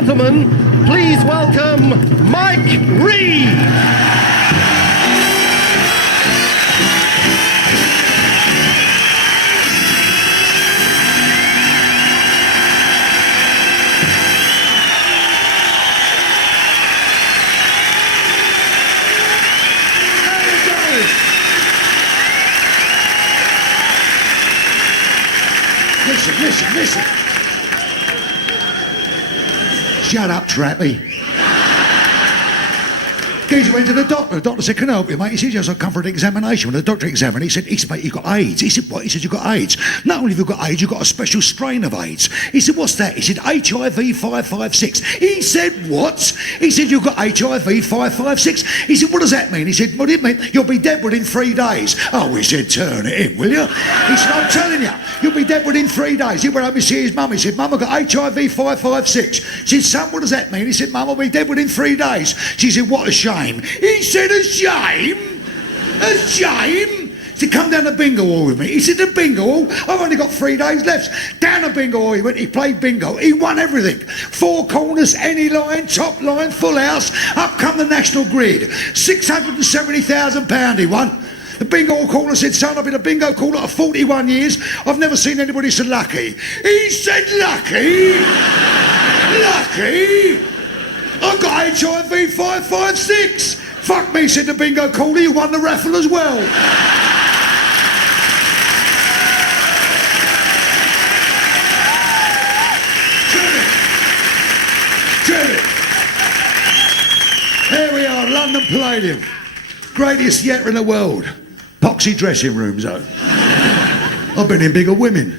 Gentlemen, please welcome Reid. Listen. Shut up, Trappy. Geezer went to the doctor. The doctor said, "Can I help you, mate?" He said, "Yes, I've come for an examination." When the doctor examined, he said, "Mate, you've got AIDS." He said, "What?" He said, "You've got AIDS. Not only have you got AIDS, you've got a special strain of AIDS." He said, "What's that?" He said, "HIV 556. He said, "What?" He said, "You've got HIV 556. He said, "What does that mean?" He said, "What it mean? You'll be dead within 3 days." Oh, he said, "Turn it in, will you?" He said, "I'm telling you, you'll be dead within 3 days." He went over to see his mum. He said, "Mum, I've got HIV 556. She said, "Son, what does that mean?" He said, "Mum, I'll be dead within 3 days." She said, "What a shame." He said, "A shame? A shame?" He said, "Come down to bingo hall with me." He said, "The bingo hall? I've only got 3 days left." Down the bingo hall he went. He played bingo. He won everything. 4 corners, any line, top line, full house. Up come the national grid. £670,000 he won. The bingo hall caller said, "Son, I've been a bingo caller for 41 years. I've never seen anybody so lucky." He said, "Lucky? Lucky? I've got HIV 556. Fuck me," said the bingo caller, "you won the raffle as well." Turn it. Here we are, London Palladium. Greatest theatre in the world. Poxy dressing rooms, though. I've been in bigger women.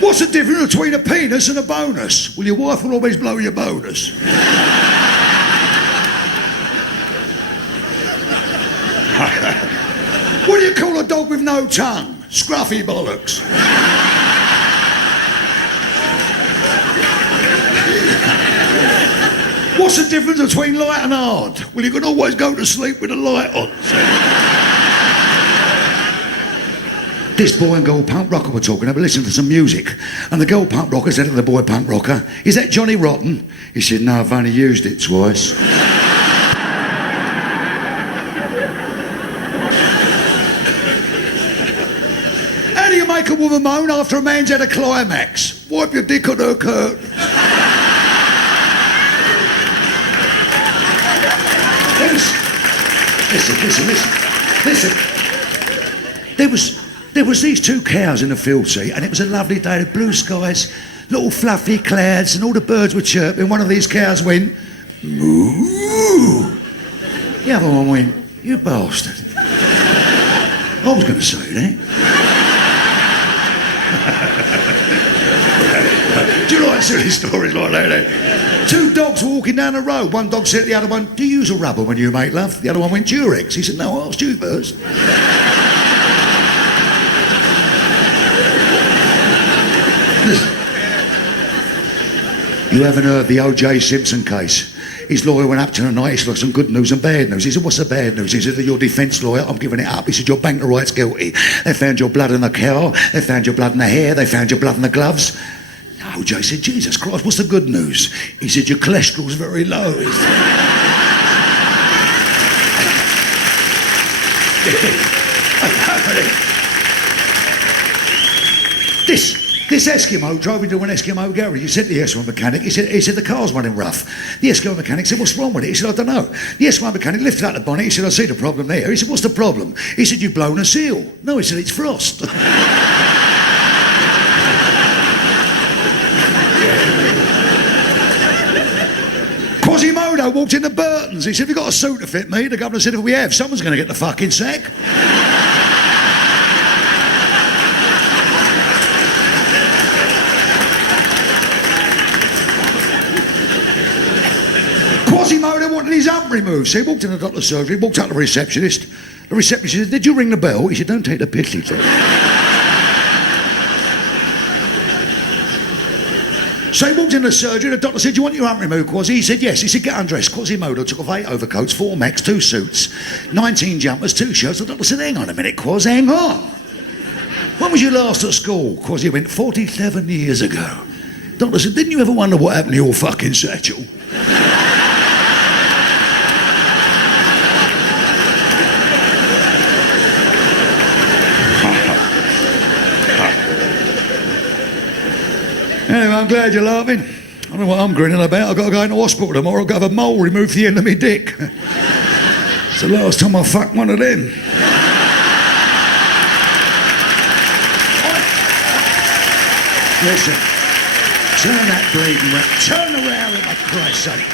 What's the difference between a penis and a bonus? Well, your wife will always blow your bonus. What do you call a dog with no tongue? Scruffy bollocks. What's the difference between light and hard? Well, you can always go to sleep with the light on. This boy and girl punk rocker were talking. They were listening to some music. And the girl punk rocker said to the boy punk rocker, "Is that Johnny Rotten?" He said, "No, I've only used it twice." How do you make a woman moan after a man's had a climax? Wipe your dick on her curtain. Listen. There was these 2 cows in the field, see, and it was a lovely day, the blue skies, little fluffy clouds, and all the birds were chirping. One of these cows went, "Moo." The other one went, "You bastard." I was going to say that. Do you like silly stories like that, eh? 2 dogs were walking down the road. One dog said to the other one, "Do you use a rubber when you make love?" The other one went, "Durex." He said, "No, I asked you first." You haven't heard the O.J. Simpson case. His lawyer went up to the night. He said, "Some good news and bad news." He said, "What's the bad news?" He said, "Your defence lawyer, I'm giving it up." He said, "Your bank right's guilty. They found your blood in the car. They found your blood in the hair. They found your blood in the gloves." O.J. said, "Jesus Christ, what's the good news?" He said, "Your cholesterol's very low." This Eskimo drove into an Eskimo garage. He said to the Eskimo mechanic, he said, "The car's running rough." The Eskimo mechanic said, "What's wrong with it?" He said, "I don't know." The Eskimo mechanic lifted out the bonnet. He said, "I see the problem there." He said, "What's the problem?" He said, "You've blown a seal." No, he said, "It's frost." Quasimodo walked into Burton's. He said, "Have you got a suit to fit me?" The governor said, "If we have, someone's going to get the fucking sack." Quasimodo wanted his hump removed, so he walked in the doctor's surgery, walked up to the receptionist. The receptionist said, "Did you ring the bell?" He said, "Don't take the piss," he said. So he walked in the surgery, the doctor said, do you want your hump removed, Quasi? He said, yes. He said, get undressed. Quasimodo took off 8 overcoats, 4 mechs, 2 suits, 19 jumpers, 2 shirts. The doctor said, hang on a minute, Quas, hang on. When was you last at school? Quasi went, 47 years ago. Doctor said, didn't you ever wonder what happened to your fucking satchel? Anyway, I'm glad you're laughing. I don't know what I'm grinning about. I've got to go into hospital tomorrow. I've got to have a mole removed from the end of my dick. It's the last time I fucked one of them. Listen, turn that bleeding round. Turn around, for Christ's sake.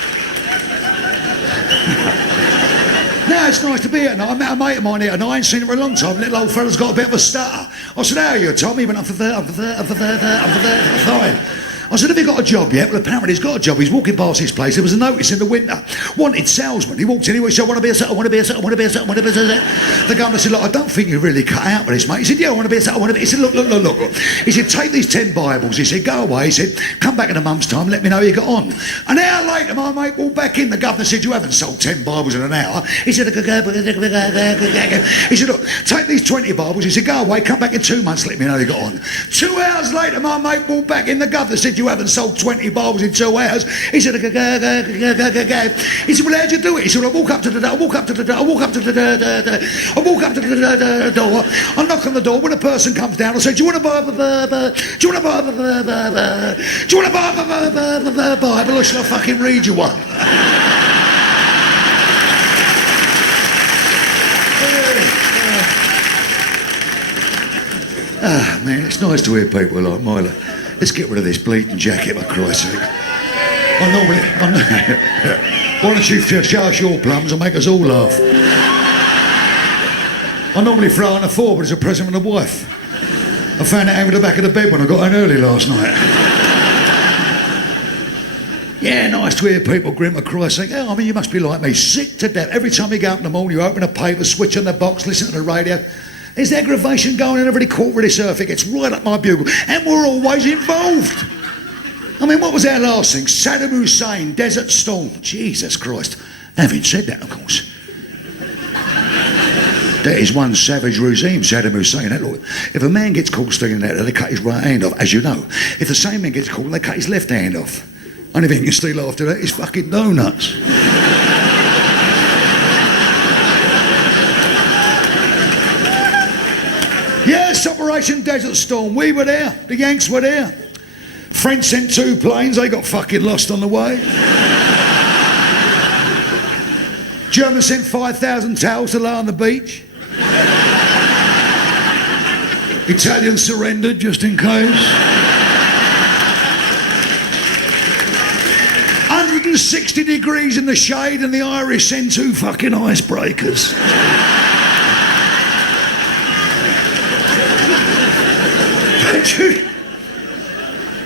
Now it's nice to be here. I met a mate of mine here and I ain't seen him for a long time. Little old fella's got a bit of a stutter. I said, how are you, Tom? He went, I'm for fine. I said, have you got a job yet? Well, apparently he's got a job. He's walking past his place. There was a notice in the winter. Wanted salesman. He walked in, he said, I want to be a salesman, I want to be a salesman, I want to be a salesman, I want to be a salesman. The governor said, look, I don't think you're really cut out with this, mate. He said, yeah, I want to be a salesman, I want to be. He said, look. He said, take these 10 Bibles. He said, go away. He said, come back in a month's time, let me know how you got on. An hour later, my mate walked back in. The governor said, you haven't sold 10 Bibles in an hour. He said, look, take these 20 Bibles. He said, go away, come back in 2 months, let me know how you got on. 2 hours later, my mate walked back in. The governor said, you haven't sold 20 Bibles in 2 hours. He said, he said, well, how'd you do it? He said, I walk up to the door, I walk up to the door, I knock on the door. When a person comes down, I say, do you want to buy a Bible, or shall I fucking read you one? Ah, man, it's nice to hear people like Myla. Let's get rid of this bleeding jacket, for Christ's sake. Why don't you show us your plums and make us all laugh? I normally throw on a 4, but it's a present from the wife. I found it over the back of the bed when I got home early last night. Yeah, nice to hear people grin, for Christ's sake. Oh, I mean, you must be like me, sick to death. Every time you go up in the morning, you open a paper, switch on the box, listen to the radio. There's aggravation going on every quarter of this earth. It gets right up my bugle. And we're always involved. I mean, what was our last thing? Saddam Hussein, Desert Storm. Jesus Christ. Having said that, of course. That is one savage regime, Saddam Hussein. Look, if a man gets caught stealing that, they cut his right hand off, as you know. If the same man gets caught, they cut his left hand off. Only thing you can steal after that is fucking donuts. Yes, Operation Desert Storm. We were there. The Yanks were there. French sent 2 planes. They got fucking lost on the way. Germans sent 5,000 towels to lay on the beach. Italians surrendered just in case. 160 degrees in the shade and the Irish sent 2 fucking icebreakers.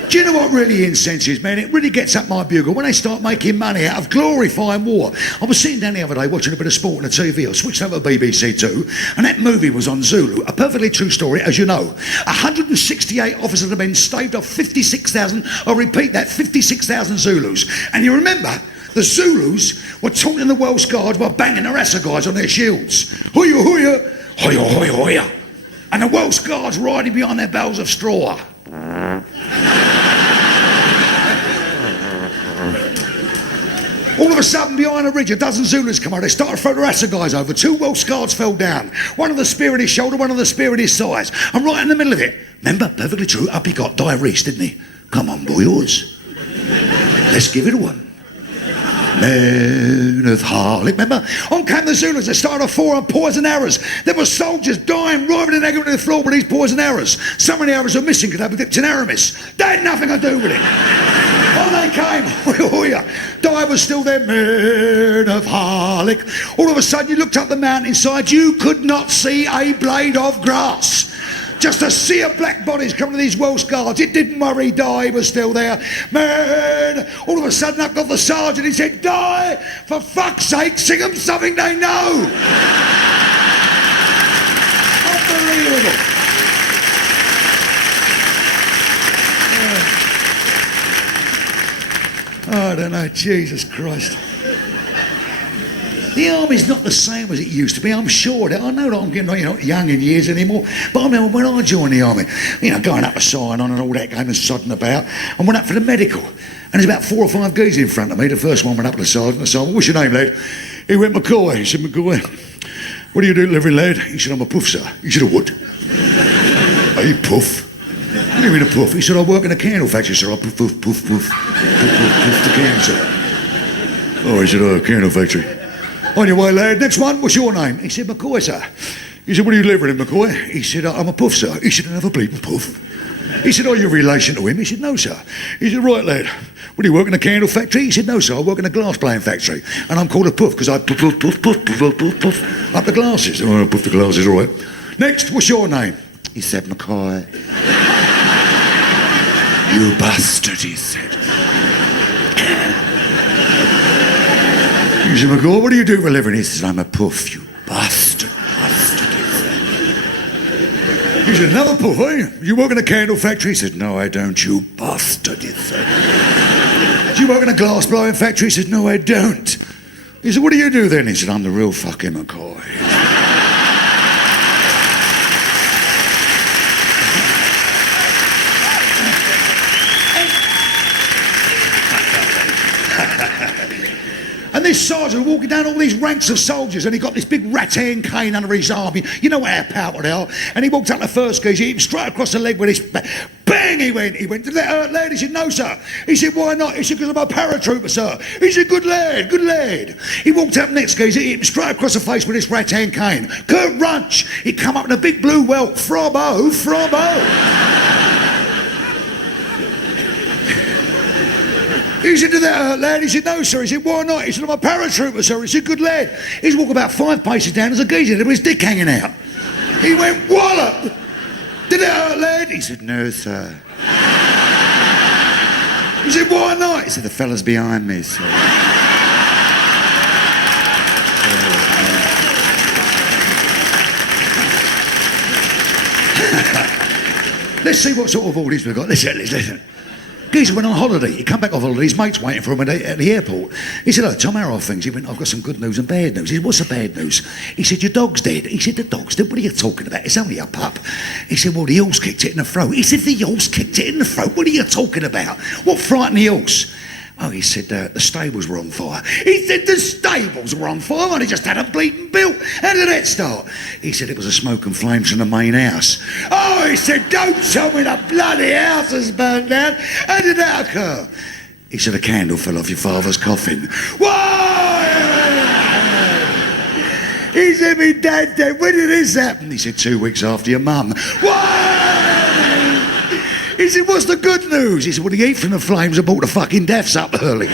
Do you know what really incenses, man? It really gets up my bugle when they start making money out of glorifying war. I was sitting down the other day watching a bit of sport on the TV. I switched over to BBC Two, and that movie was on Zulu. A perfectly true story, as you know. 168 officers and men staved off 56,000, I repeat that, 56,000 Zulus. And you remember, the Zulus were taunting the Welsh Guards by banging their assegais on their shields. Hoya, hoya, hoya, hoya, hoya. And the Welsh Guards riding behind their bales of straw. All of a sudden, behind a ridge, a dozen Zulus come out. They started to throw their assegais over. 2 Welsh Guards fell down. One of the spear in his shoulder, one of the spear in his thighs. And right in the middle of it, remember, perfectly true, up he got, Diarese, didn't he? Come on, boys. Let's give it a one. Men of Harlech, remember? On came the Zulus. They started off 4 on poison arrows. There were soldiers dying, driving and egging to the floor with these poison arrows. Some of the arrows were missing because they were dipped in Aramis. They had nothing to do with it. On they came. Di was still there. Men of Harlech. All of a sudden, you looked up the mountainside. You could not see a blade of grass. Just a sea of black bodies coming to these Welsh Guards. It didn't worry Di, he was still there. Man, all of a sudden up got the sergeant. He said, Di, for fuck's sake, sing them something they know. Unbelievable. I don't know, Jesus Christ. The army's not the same as it used to be, I'm sure. I know that I'm getting not young in years anymore, but I remember when I joined the army, going up to sign on and all that, going and sodding about, I went up for the medical, and there's about 4 or 5 geezers in front of me. The first one went up to the sergeant, what's your name, lad? He went, McCoy. He said, McCoy, what do you do delivering, lad? He said, I'm a puff, sir. He said, a what? Are you puff? What do you mean a puff? He said, I work in a candle factory, sir. I puff, puff, puff, puff, puff the candle, sir. Oh, he said, oh, candle factory. On your way, lad. Next one, what's your name? He said, McCoy, sir. He said, what are you delivering, McCoy? He said, I'm a puff, sir. He said, another bleeding puff. He said, are you a relation to him? He said, no, sir. He said, right, lad. What, do you work in a candle factory? He said, no, sir. I work in a glass blowing factory. And I'm called a puff because I puff, puff, puff, puff, puff, puff, puff up the glasses. Oh, I puff the glasses, all right. Next, what's your name? He said, McCoy. You bastard, he said. He said, McCoy, what do you do for a living? He said, I'm a puff, you bastard, bastard, he said. He said, another puff, eh? You work in a candle factory? He said, no, I don't, you bastard, he said. Do you work in a glass blowing factory? He said, no, I don't. He said, what do you do then? He said, I'm the real fucking McCoy. And this sergeant walking down all these ranks of soldiers, and he got this big rattan cane under his arm. You know how powerful they are. And he walked up the first geezer, he hit him straight across the leg with his... Bang, he went. Did that hurt, lad? He said, no, sir. He said, why not? He said, because I'm a paratrooper, sir. He said, good lad, good lad. He walked up next geezer, hit him straight across the face with his rattan cane. Kurt Runch. He come up in a big blue welt. Frobbo, frobbo. He said, did that hurt, lad? He said, no, sir. He said, why not? He said, I'm a paratrooper, sir. He said, good lad. He's walking about 5 paces down, there's a geezer there with his dick hanging out. He went, wallop! Did it hurt, lad? He said, no, sir. He said, why not? He said, the fella's behind me, sir. Let's see what sort of orders we've got. Listen. Geezer went on holiday. He come back off holiday. His mate's waiting for him at the airport. He said, oh, Tom, how are things? He went, I've got some good news and bad news. He said, what's the bad news? He said, your dog's dead. He said, the dog's dead? What are you talking about? It's only a pup. He said, well, the horse kicked it in the throat. He said, the horse kicked it in the throat? What are you talking about? What frightened the horse? Oh, he said, the stables were on fire. He said, the stables were on fire? And he just had a bleeding built. How did that start? He said, it was a smoke and flames from the main house. Oh, he said, don't tell me the bloody house has burned down. How did that occur? He said, a candle fell off your father's coffin. Why? He said, me dad dead. When did this happen? He said, 2 weeks after your mum. Why? He said, what's the good news? He said, well, the heat from the flames have brought the fucking deaths up early.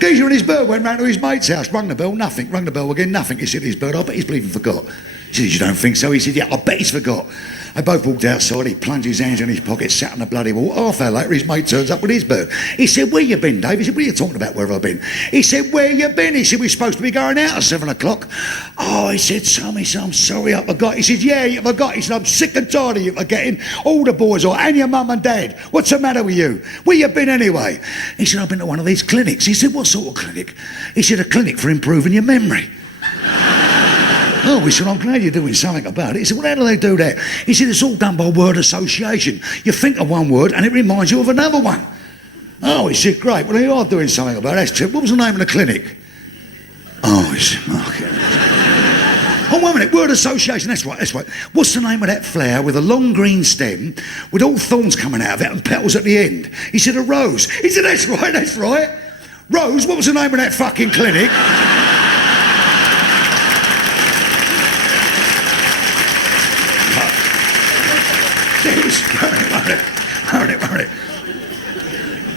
Geezer and his bird went round to his mate's house, rung the bell, nothing. Rung the bell again, nothing. He said to his bird, I bet he's bleeding forgot. He said, you don't think so? He said, yeah, I bet he's forgot. They both walked outside, he plunged his hands in his pocket, sat on the bloody wall. Half hour later, his mate turns up with his bird. He said, where you been, Dave? He said, what are you talking about, where have I been? He said, where you been? He said, we're supposed to be going out at 7 o'clock. Oh, he said, Tommy, I'm sorry I forgot. He said, yeah, you forgot. He said, I'm sick and tired of you forgetting. All the boys are, and your mum and dad. What's the matter with you? Where you been anyway? He said, I've been to one of these clinics. He said, what sort of clinic? He said, a clinic for improving your memory. Oh, he said, I'm glad you're doing something about it. He said, well, how do they do that? He said, it's all done by word association. You think of one word and it reminds you of another one. Oh, he said, great. Well, you are doing something about it. That's true. What was the name of the clinic? Oh, he said, okay. Oh, wait a minute. Word association. That's right. What's the name of that flower with a long green stem with all thorns coming out of it and petals at the end? He said, a rose. He said, that's right. Rose, what was the name of that fucking clinic?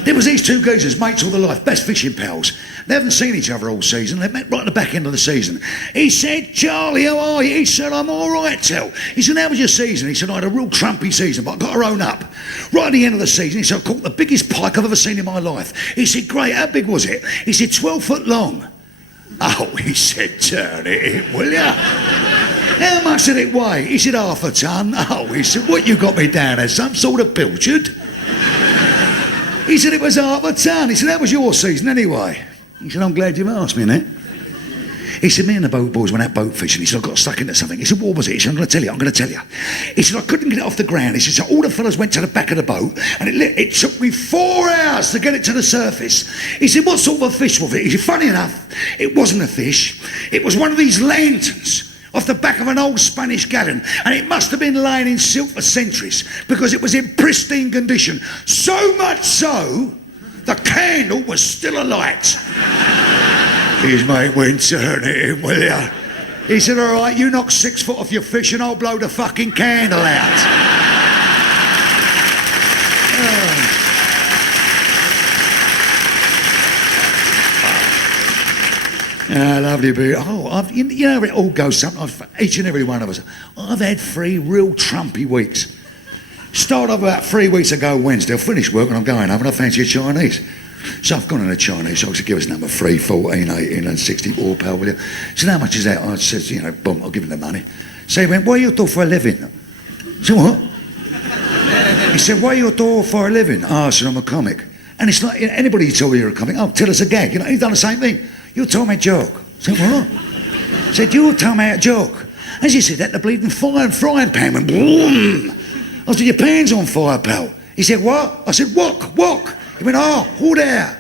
There was these two geezers, mates all their life, best fishing pals. They haven't seen each other all season. They met right at the back end of the season. He said, Charlie, how are you? He said, I'm all right, Tel. He said, how was your season? He said, I had a real trumpy season, but I got her own up. Right at the end of the season, he said, I caught the biggest pike I've ever seen in my life. He said, great, how big was it? He said, 12 foot long. Oh, he said, turn it in, will ya? How much did it weigh? He said, half a ton. Oh, he said, what you got me down as? Some sort of pilchard? He said, it was half a ton. He said, that was your season anyway. He said, I'm glad you've asked me, innit? He said, me and the boat boys went out boat fishing. He said, I got stuck into something. He said, what was it? He said, I'm going to tell you. He said, I couldn't get it off the ground. He said, so all the fellas went to the back of the boat and it took me 4 hours to get it to the surface. He said, what sort of a fish was it? He said, funny enough, it wasn't a fish. It was one of these lanterns off the back of an old Spanish galleon, and it must have been lying in silt for centuries because it was in pristine condition. So much so, the candle was still alight. His mate went, turn it in, will ya? He said, all right, you knock 6 foot off your fish and I'll blow the fucking candle out. Lovely bit. You know, it all goes sometimes for each and every one of us. I've had 3 real trumpy weeks. Started off about 3 weeks ago Wednesday. I finished work and I'm going home and I fancy a Chinese. So I've gone in a Chinese shop to give us number 3, 14, 18 and 64, pal, will you? He said, how much is that? I said, you know, boom, I'll give him the money. So he went, what do you do for a living? I said, what? He said, what do you do for a living? Oh, I said, I'm a comic. And it's like, anybody you tell me you're a comic, oh, tell us a gag. You know, he's done the same thing. You tell me a joke. I said, what? He said, you tell me a joke. As he said that, the bleeding frying pan went boom. I said, your pan's on fire, pal. He said, what? I said, wok. He went, oh, who there?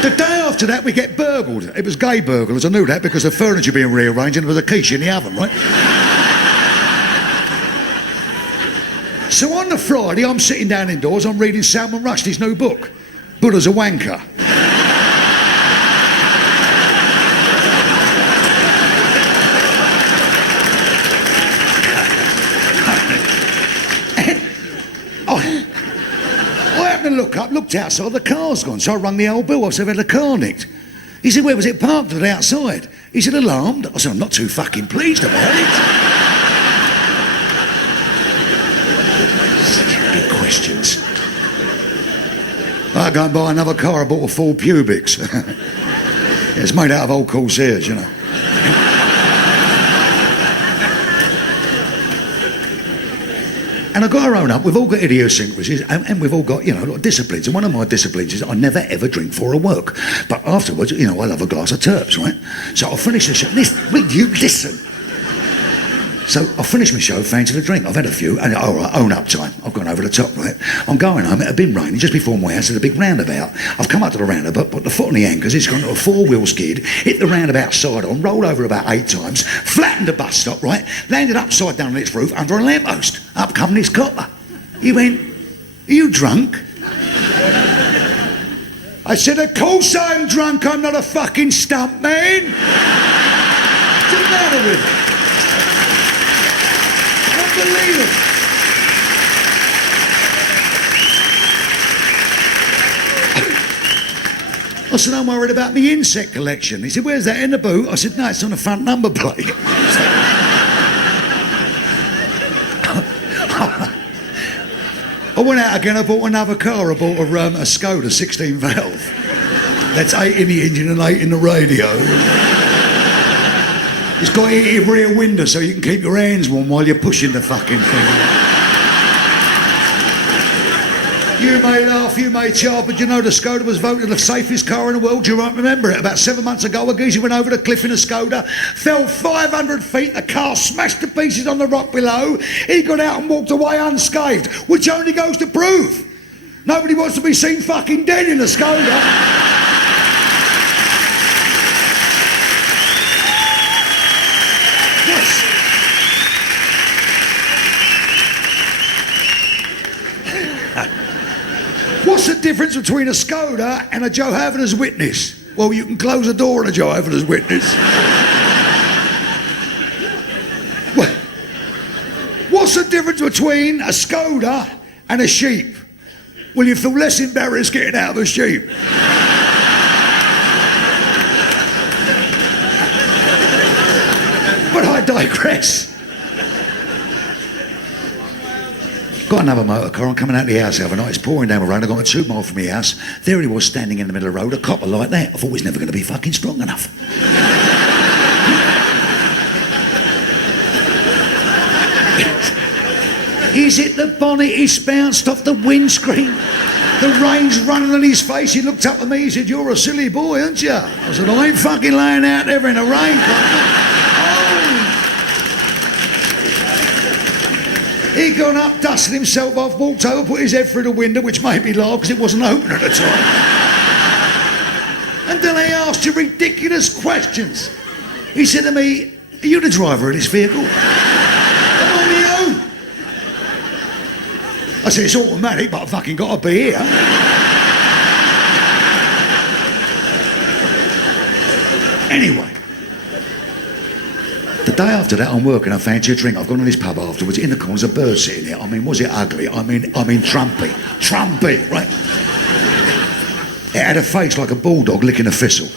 The day after that, we get burgled. It was gay burglars. I knew that because the furniture being rearranged and there was a quiche in the oven, right? So on the Friday, I'm sitting down indoors, I'm reading Salman Rushdie's new book, Buddha's a Wanker. Looked outside, the car's gone, so I rung the old bill. I said, I've had the car nicked. He said, where was it parked? At outside. He said, alarmed. I said, I'm not too fucking pleased about it. Stupid questions. I go and buy another car. I bought a Ford Pubics. It's made out of old Corsairs, you know. And I've got to own up, we've all got idiosyncrasies and we've all got, you know, a lot of disciplines. And one of my disciplines is I never ever drink before I work. But afterwards, you know, I love a glass of terps, right? So I'll finish the show. Listen. So I'll finish my show, fancy the drink. I've had a few, and all right, own up time. I've gone over the top, right? I'm going home, it had been raining just before my house, there's a big roundabout. I've come up to the roundabout, put the foot on the anchors, it's gone to a 4-wheel skid, hit the roundabout side on, rolled over about 8 times, flattened the bus stop, right? Landed upside down on its roof under a lamppost. Up come this copper. He went, are you drunk? I said, of course I'm drunk, I'm not a fucking stump man. What's the matter with it? Unbelievable. I said, I'm worried about my insect collection. He said, where's that, in the boot? I said, no, it's on the front number plate. I went out again, I bought another car. I bought a Skoda 16 valve. That's 8 in the engine and 8 in the radio. It's got a heated rear window so you can keep your hands warm while you're pushing the fucking thing. You may laugh, you may chart, but you know the Skoda was voted the safest car in the world. You might remember it. About 7 months ago, a geezer went over the cliff in a Skoda, fell 500 feet, the car smashed to pieces on the rock below. He got out and walked away unscathed, which only goes to prove nobody wants to be seen fucking dead in a Skoda. What's the difference between a Skoda and a Jehovah's Witness? Well, you can close the door on a Jehovah's Witness. What's the difference between a Skoda and a sheep? Well, you feel less embarrassed getting out of a sheep. But I digress. Got another motor car. I'm coming out of the house the other night. It's pouring down the road. I got 2 miles from my house. There he was standing in the middle of the road, a copper like that. I thought he's never going to be fucking strong enough. He's hit the bonnet. He's bounced off the windscreen. The rain's running on his face. He looked up at me. He said, "You're a silly boy, aren't you?" I said, "I ain't fucking laying out there in the rain." He gone up, dusted himself off, walked over, put his head through the window, which made me laugh because it wasn't open at the time. And then I asked him ridiculous questions. He said to me, "Are you the driver of this vehicle?" "I'm you." I said, "It's automatic, but I've fucking got to be here." Anyway. The day after that, I'm working, I fancy a drink. I've gone to this pub afterwards. In the corner's a bird sitting there. I mean, was it ugly? I mean, Trumpy. Trumpy, right? It had a face like a bulldog licking a thistle.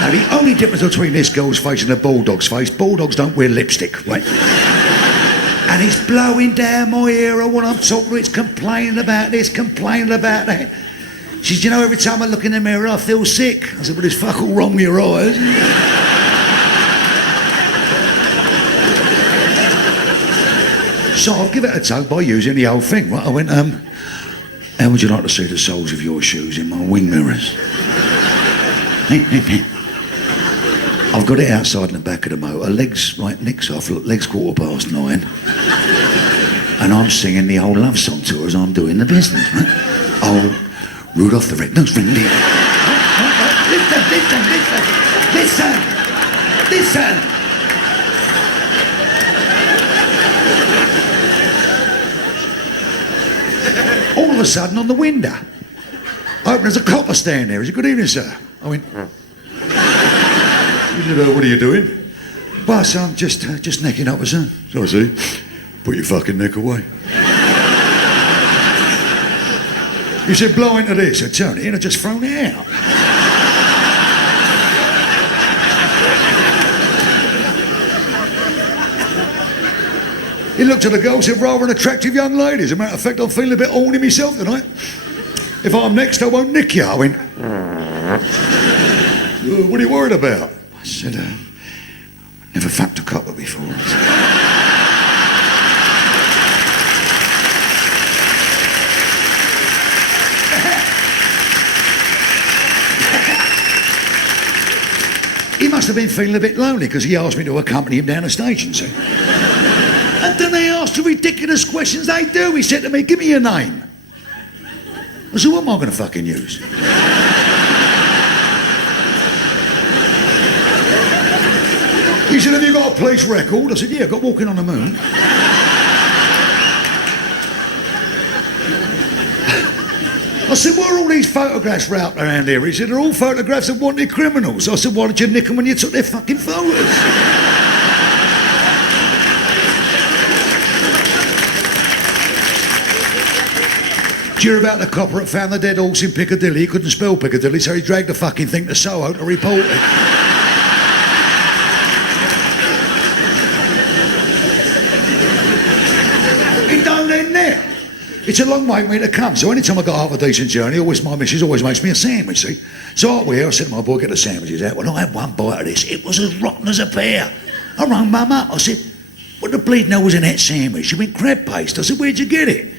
Now, the only difference between this girl's face and a bulldog's face, bulldogs don't wear lipstick, right? And it's blowing down my ear. I want to talk to it. It's complaining about this, complaining about that. She says, "You know, every time I look in the mirror, I feel sick." I said, "Well, there's fuck all wrong with your eyes." So I'll give it a tug by using the old thing, right? I went, "How would you like to see the soles of your shoes in my wing mirrors?" I've got it outside in the back of the motor, legs right nicks off, legs 9:15, and I'm singing the old love song to her as I'm doing the business, right? "Oh, Rudolph the Red-Nosed Reindeer." Listen. All of a sudden, on the window, there's a copper stand there. He said, "Good evening, sir." I went, He said, "What are you doing?" "Boss, I'm just necking up, sir." "So I see. Put your fucking neck away." He said, "Blow into this." I turned it in, I just thrown it out. He looked at the girl, said, "Rather an attractive young lady. As a matter of fact, I'm feeling a bit horny myself tonight. If I'm next, I won't nick you." I went, "What are you worried about?" I said, "Never fucked a copper before." He must have been feeling a bit lonely because he asked me to accompany him down the station, see. And then they asked the ridiculous questions they do. He said to me, "Give me your name." I said, "What am I going to fucking use?" He said, "Have you got a police record?" I said, "Yeah, I got Walking on the Moon." I said, "What are all these photographs out around here?" He said, "They're all photographs of wanted criminals." I said, "Why did you nick them when you took their fucking photos?" Do you hear about the copper that found the dead horse in Piccadilly? He couldn't spell Piccadilly, so he dragged the fucking thing to Soho to report it. It don't end there. It's a long way for me to come, so anytime I got half a decent journey, my missus always makes me a sandwich, see? So out here, I said to my boy, "Get the sandwiches out." Well, I had one bite of this. It was as rotten as a pear. I rang Mum up. I said, "What the bleeding hell was in that sandwich?" She went, "Crab paste." I said, "Where'd you get it?"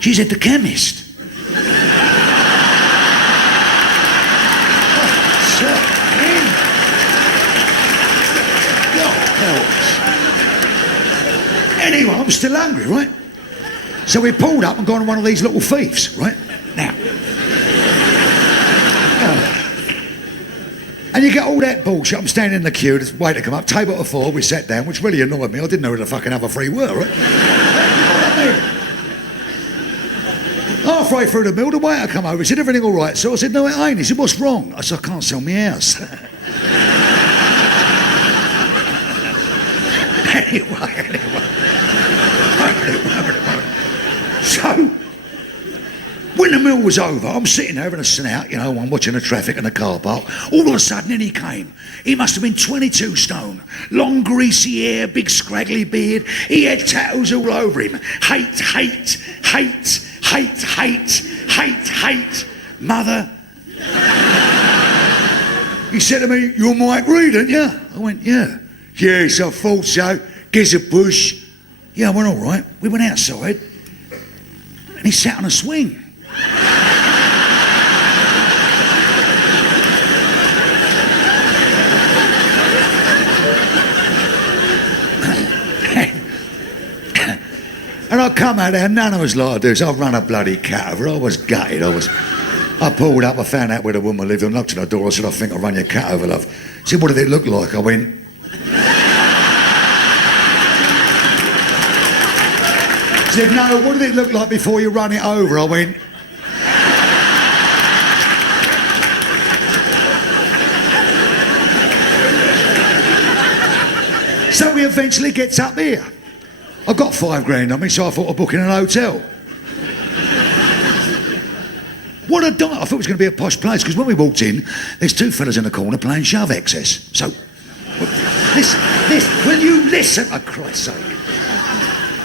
She said, "The chemist." Anyway, I'm still hungry, right? So we pulled up and gone to one of these little thieves, right? Now. And you get all that bullshit. I'm standing in the queue, the waiter come up, table of 4, we sat down, which really annoyed me. I didn't know who the fucking other 3 were, right? Halfway through the meal, the waiter come over, he said, "Everything all right?" So I said, "No, it ain't." He said, "What's wrong?" I said, "I can't sell my house." Anyway. So, when the meal was over, I'm sitting there having a snout, you know, I'm watching the traffic in the car park. All of a sudden, in he came. He must have been 22 stone. Long greasy hair, big scraggly beard. He had tattoos all over him. Hate, hate, hate, hate, hate, hate, hate. Mother. He said to me, "You're Mike Reid, aren't you?" I went, "Yeah." "Yes, I thought so. Gives a push." Yeah, I went, "All right." We went outside and he sat on a swing. And I come out there, none of us like this. I run a bloody cat over. I was gutted. I pulled up, I found out where the woman lived, I knocked on the door, I said, "I think I'll run your cat over, love." She said, "What did it look like?" I went... She said, "No, what did it look like before you run it over?" I went... So he eventually gets up here. I've got £5 on me, so I thought I'd book in an hotel. What a dive. I thought it was going to be a posh place, because when we walked in, there's two fellas in the corner playing shove excess. So, will you listen, for Christ's sake?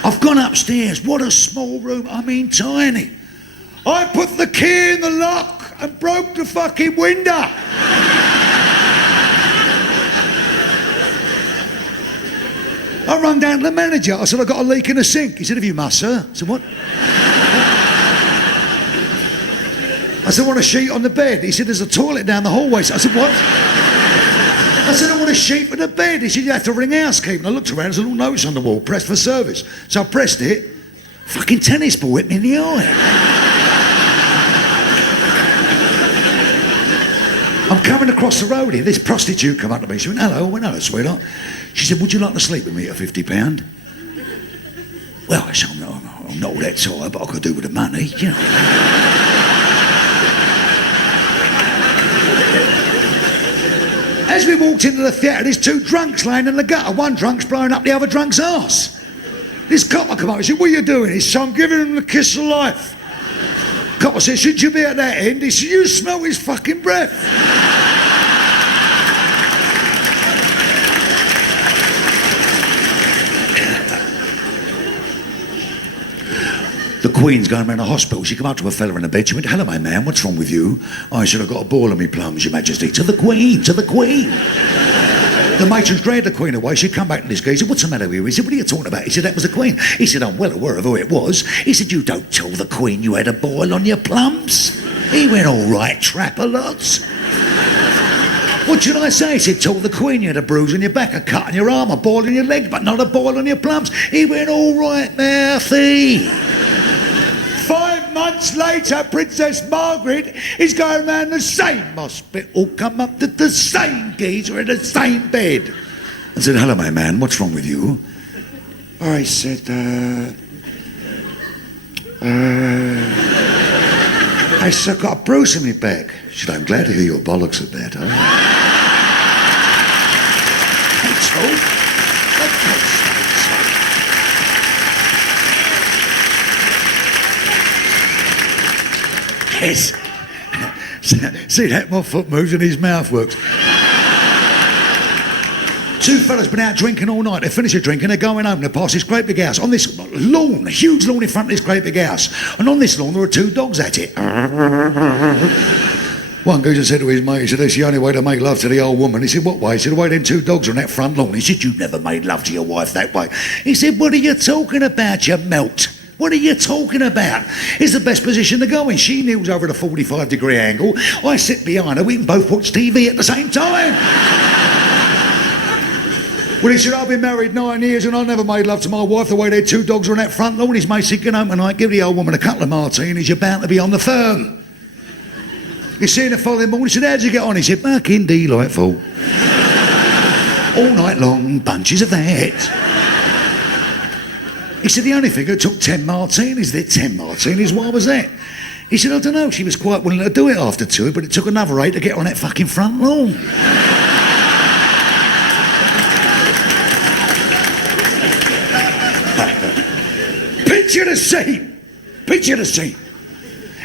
I've gone upstairs. What a small room. I mean, tiny. I put the key in the lock and broke the fucking window. I run down to the manager. I said, "I've got a leak in the sink." He said, "Have you must, sir?" I said, "What?" I said, "I want a sheet on the bed." He said, "There's a toilet down the hallway." I said, "What?" I said, "I want a sheet for the bed." He said, "You have to ring housekeeping." I looked around, there's a little notice on the wall, "Press for service." So I pressed it. Fucking tennis ball hit me in the eye. I'm coming across the road here. This prostitute come up to me. She went, "Hello." I went, "Hello, sweetheart." She said, "Would you like to sleep with me at £50? Well, I said, I'm not all that tired, but I could do with the money, you know. As we walked into the theatre, there's two drunks laying in the gutter. One drunk's blowing up the other drunk's arse. This copper come up and said, "What are you doing?" He said, "I'm giving him the kiss of life." Copper said, "Shouldn't you be at that end?" He said, "You smell his fucking breath." The Queen's going around the hospital. She come up to a fella in the bed. She went, "Hello, my man, what's wrong with you?" I said, "I've got a ball on me plums, Your Majesty." "To the Queen, to the Queen." The matron's dragged the Queen away. She'd come back to this guy. He said, "What's the matter with you?" He said, "What are you talking about?" He said, "That was the Queen." He said, "I'm well aware of who it was." He said, "You don't tell the Queen you had a boil on your plums." He went, "All right, trapper lots." "What should I say?" He said, "Tell the Queen you had a bruise on your back, a cut on your arm, a boil on your leg, but not a boil on your plums." He went, "All right, mouthy." 5 months later, Princess Margaret is going around the same hospital, come up to the same geezer in the same bed. I said, "Hello, my man, what's wrong with you?" I said, I said, "I've got a bruise in my back." She said, "I'm glad to hear your bollocks are better." That's all. Yes. See that? My foot moves and his mouth works. Two fellas been out drinking all night. They finish a drink and they're going home. They pass this great big house. On this lawn, a huge lawn in front of this great big house. And on this lawn there are two dogs at it. One geezer said to his mate, he said, "That's the only way to make love to the old woman." He said, "What way?" He said, "The way them two dogs are on that front lawn." He said, "You never made love to your wife that way." He said, "What are you talking about, you melt? What are you talking about? It's the best position to go in. She kneels over at a 45-degree angle. I sit behind her. We can both watch TV at the same time." Well, he said, "I've been married 9 years and I never made love to my wife the way their two dogs are on that front lawn." His mate said, "Get home tonight, give the old woman a couple of martinis. You're bound to be on the firm." You see him the following morning. He said, "How'd you get on?" He said, "Fucking delightful. All night long, bunches of that." He said, "The only thing that took 10 martinis, there 10 martinis, why was that?" He said, "I don't know, she was quite willing to do it after 2, but it took another 8 to get her on that fucking front lawn." Picture the scene. Picture the scene.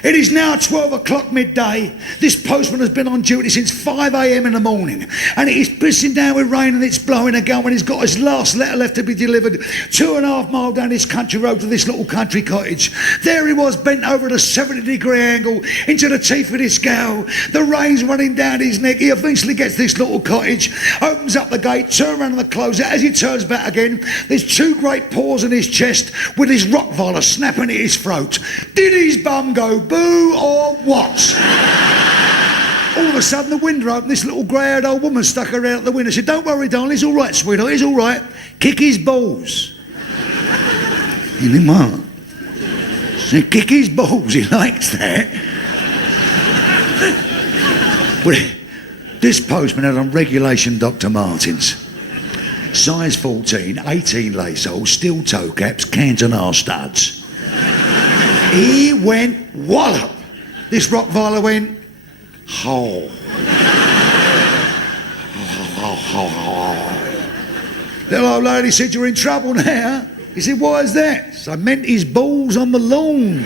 It is now 12 o'clock midday. This postman has been on duty since 5 a.m. in the morning, and it is pissing down with rain and it's blowing a gale when he's got his last letter left to be delivered 2.5 miles down this country road to this little country cottage. There he was, bent over at a 70-degree angle into the teeth of this gale. The rain's running down his neck. He eventually gets this little cottage, opens up the gate, turns around and closes it. As he turns back again, there's 2 great paws in his chest with his Rottweiler snapping at his throat. Did his bum go boo or what? All of a sudden the window opened, this little grey-haired old woman stuck her head out the window. She said, "Don't worry, darling, it's all right, sweetheart, it's all right. Kick his balls." And then what? She said, "Kick his balls," he likes that. Well, this postman had on regulation Dr. Martens. Size 14, 18 lace holes, steel toe caps, Cantonar studs. He went wallop. This Rottweiler went, ho. Little old lady said, "You're in trouble now." He said, "Why is that?" So I meant his balls on the lawn.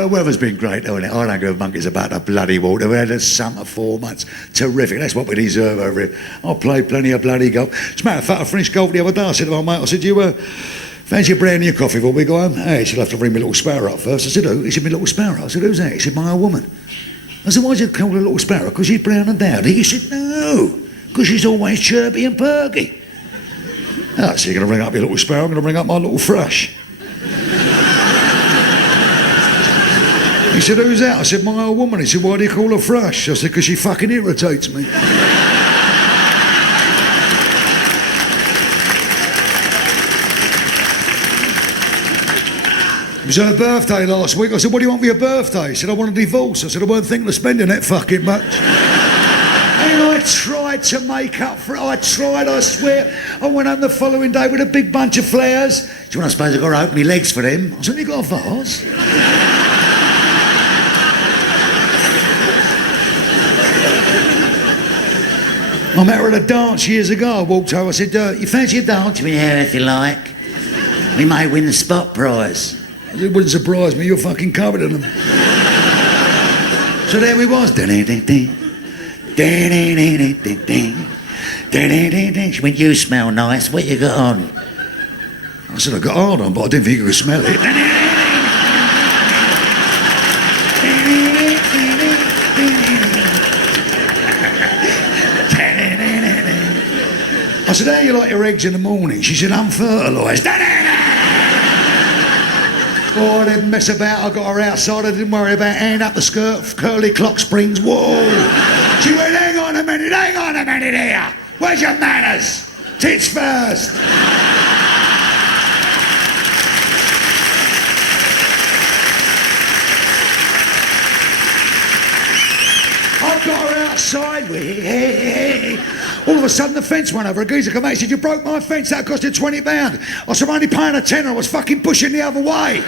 The weather's been great, hasn't it? I don't give a monkeys about the bloody water. We had a summer 4 months. Terrific. That's what we deserve over here. I played plenty of bloody golf. As a matter of fact, I finished golf the other day. I said to my mate, I said, "You fancy a brand new coffee before we go home?" "Hey," he said, "I'll have to ring my little sparrow up first." I said, "Who?" He said, "My little sparrow." I said, "Who's that?" He said, "My old woman." I said, "Why'd you call her a little sparrow? Because she's brown and dowdy?" He said, "No, because she's always chirpy and perky." "Oh, so you're going to ring up your little sparrow, I'm going to ring up my little thrush." He said, "Who's that?" I said, "My old woman." He said, "Why do you call her thrush?" I said, "Because she fucking irritates me." It was her birthday last week. I said, "What do you want for your birthday?" He said, "I want a divorce." I said, "I weren't thinking of spending that fucking much." And I tried to make up for it. I swear. I went home the following day with a big bunch of flowers. "Do you want, I suppose I've got to open my legs for them?" I said, "You got a vase?" I met her at a dance years ago. I walked over, I said, "You fancy a dance?" "Yeah, if you like. We may win the spot prize." It wouldn't surprise me, you're fucking covered in them. So there we was. She went, "You smell nice, what you got on?" I said, "I got hard on, but I didn't think you could smell it." I said, "How you like your eggs in the morning?" She said, "Unfertilised." Oh, I didn't mess about. I got her outside. I didn't worry about hanging up the skirt, curly clock springs. Whoa. She went, hang on a minute here. Where's your manners? Tits first. I got her outside. All of a sudden the fence went over. A geezer came out. He said, "You broke my fence. That cost you £20. I said, "I'm only paying a tenner. I was fucking pushing the other way."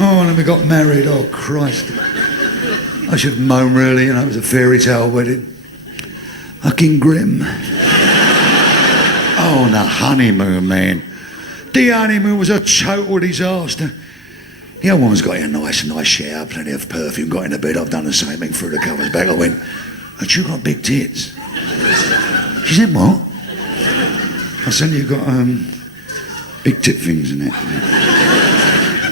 Oh, and then we got married. Oh, Christ. I should moan, really. You know, it was a fairy tale wedding. Fucking grim. Oh, and the honeymoon, man. The honeymoon was a total disaster. The old woman's got a nice shower, plenty of perfume, got into bed. I've done the same thing, threw the covers back. I went, "But you got big tits." She said, "What?" I said, "You got big tit things in it."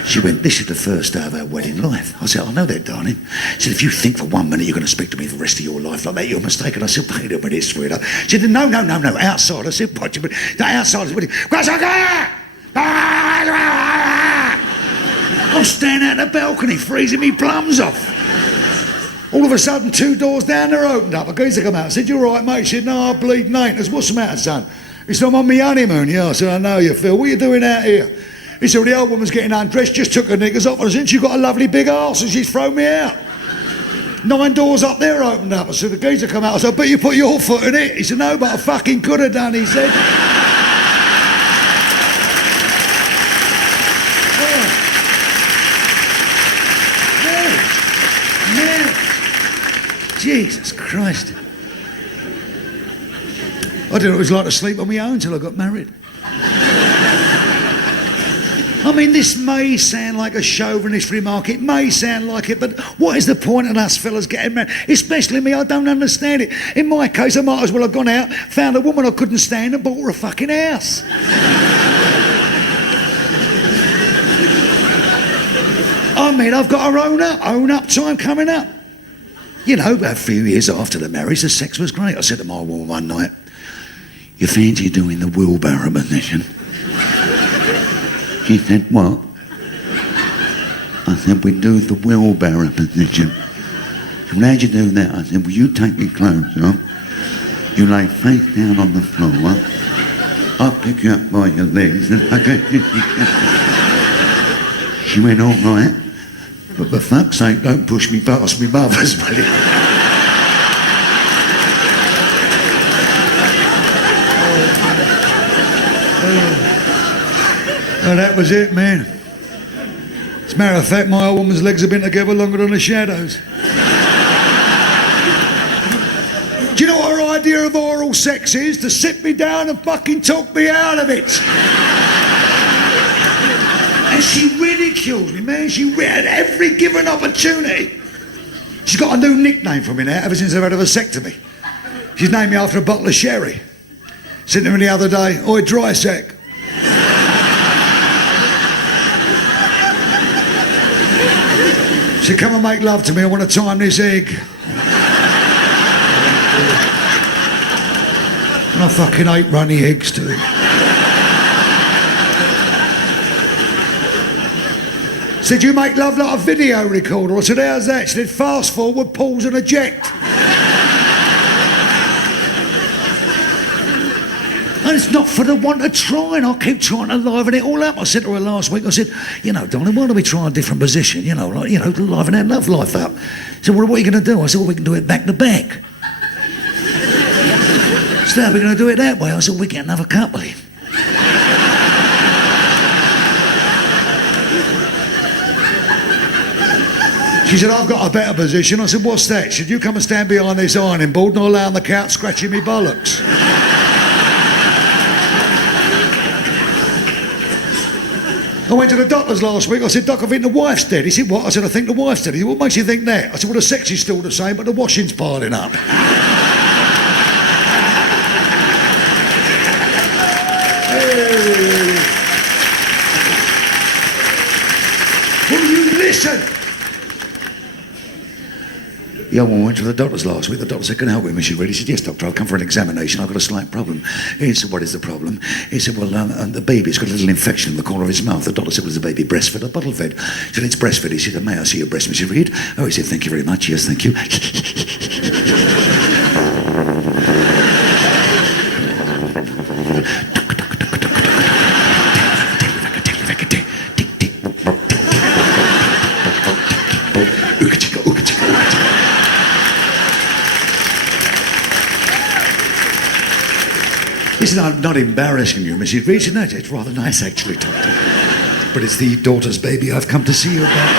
She went, "This is the first day of our wedding life." I said, "I know that, darling." She said, "If you think for 1 minute you're going to speak to me for the rest of your life like that, you're mistaken." I said, "Wait a minute, sweetheart." She said, No, outside." I said, "What do you mean? Outside is wedding." I'm standing out the balcony, freezing me plums off. All of a sudden, 2 doors down there opened up. A geezer come out. I said, "You all right, mate?" He said, "No, I bleeding ain't." I said, "What's the matter, son?" He said, "I'm on my honeymoon." "Yeah." I said, "I know you, Phil. What are you doing out here?" He said, "Well, the old woman's getting undressed, just took her knickers off, and since she got a lovely big arse and she's thrown me out." 9 doors up there opened up. I said, the geezer come out. I said, "I bet you put your foot in it." He said, "No, but I fucking could have done," he said. Jesus Christ. I didn't know what it was like to sleep on my own until I got married. I mean, this may sound like a chauvinist remark, it may sound like it, but what is the point of us fellas getting married? Especially me, I don't understand it. In my case, I might as well have gone out, found a woman I couldn't stand and bought her a fucking house. I mean, I've got our own up time coming up. You know, about a few years after the marriage, the sex was great. I said to my woman one night, "You fancy doing the wheelbarrow position?" She said, "What?" I said, "We do the wheelbarrow position." She said, "How'd you do that?" I said, "Well, you take your clothes off, you lay face down on the floor, I'll pick you up by your legs and I go..." She went, "All right, but for fuck's sake, don't push me past me mother's, will you?" And that was it, man. As a matter of fact, my old woman's legs have been together longer than the shadows. Do you know what her idea of oral sex is? To sit me down and fucking talk me out of it. And she ridiculed me, man. She had every given opportunity. She's got a new nickname for me now, ever since I've had a vasectomy. She's named me after a bottle of sherry. Said to me the other day, "Oi, dry sack." She said, "Come and make love to me, I want to time this egg." And I fucking hate runny eggs too. Said, "You make love like a video recorder." I said, "How's that?" She said, "Fast forward, pause and eject." And it's not for the want of trying. I keep trying to liven it all up. I said to her last week, I said, "You know, darling, why don't we try a different position? You know, like, liven our love life up." She said, "Well, what are you going to do?" I said, "Well, we can do it back to back." She said, "How are we going to do it that way?" I said, "We get another couple in." She said, "I've got a better position." I said, "What's that?" She said, "You come and stand behind this ironing board and I'll lay on the couch scratching me bollocks." I went to the doctors last week. I said, "Doc, I think the wife's dead." He said, "What?" I said, "I think the wife's dead." He said, "What makes you think that?" I said, "Well, the sex is still the same, but the washing's piling up." Hey. Will you listen? The old one went to the doctors last week. The doctor said, "Can I help you, Mrs. Reid?" He said, "Yes, doctor, I've come for an examination. I've got a slight problem." He said, "What is the problem?" He said, "Well, the baby's got a little infection in the corner of his mouth." The doctor said, "Was the baby breastfed or bottle fed?" He said, "It's breastfed." He said, "May I see your breast, Mrs. Reid?" Oh, he said, "Thank you very much. Yes, thank you." This is not embarrassing you, Mrs. Reid. No, it's rather nice, actually, doctor. But it's the daughter's baby I've come to see you about.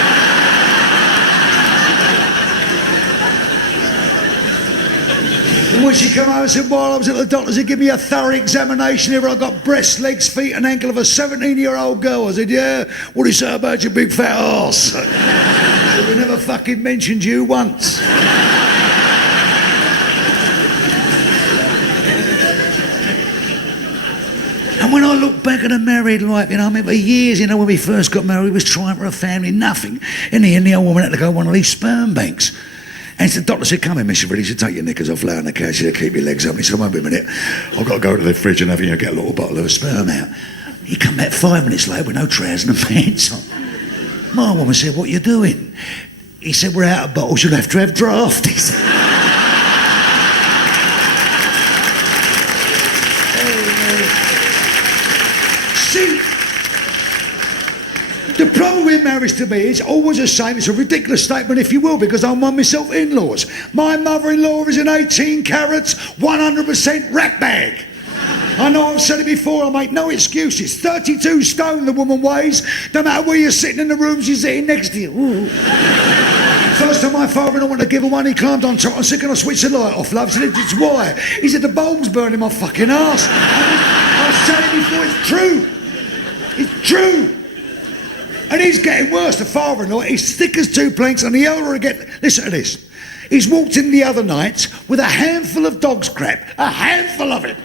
And when she came out and said, "While I was at the doctor's, he gave me a thorough examination. Here I got breasts, legs, feet and ankle of a 17-year-old girl." I said, "Yeah, what do you say about your big fat arse?" We never fucking mentioned you once. And when I look back at a married life, I mean, for years, when we first got married, we was trying for a family, nothing. In the end, the old woman had to go to one of these sperm banks. And the doctor said, "Come in, Mr. Reid." He said, "Take your knickers off, lay on the couch." He said, "Keep your legs up." He said, "I won't be a minute. I've got to go to the fridge and get a little bottle of sperm out." He come back 5 minutes later with no trousers and pants on. My woman said, "What are you doing?" He said, "We're out of bottles, you'll have to have drafties." See, the problem with marriage to me is always the same. It's a ridiculous statement, if you will, because I'm one myself in-laws. My mother-in-law is an 18 carats, 100% rat bag. I know I've said it before, I make no excuses. 32 stone the woman weighs, no matter where you're sitting in the room she's sitting next to you. Ooh. First time my father-in-law wanted to give her one, he climbed on top and said, "Can I switch the light off, love?" I said, "It's why?" He said, "The bulb's burning my fucking arse." I was telling you before, it's true. It's true. And he's getting worse, the father-in-law. He's thick as two planks, and the elder again. Listen to this. He's walked in the other night with a handful of dog's crap, a handful of it,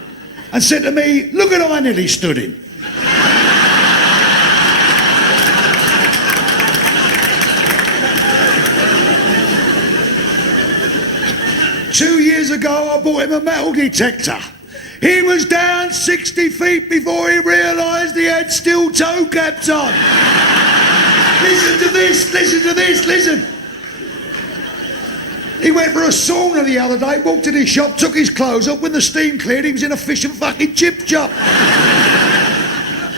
and said to me, "Look at how I nearly stood in." 2 years ago, I bought him a metal detector. He was down 60 feet before he realised he had steel toe caps on. Listen to this, listen to this, listen. He went for a sauna the other day, walked in his shop, took his clothes off. When the steam cleared, he was in a fish and fucking chip shop.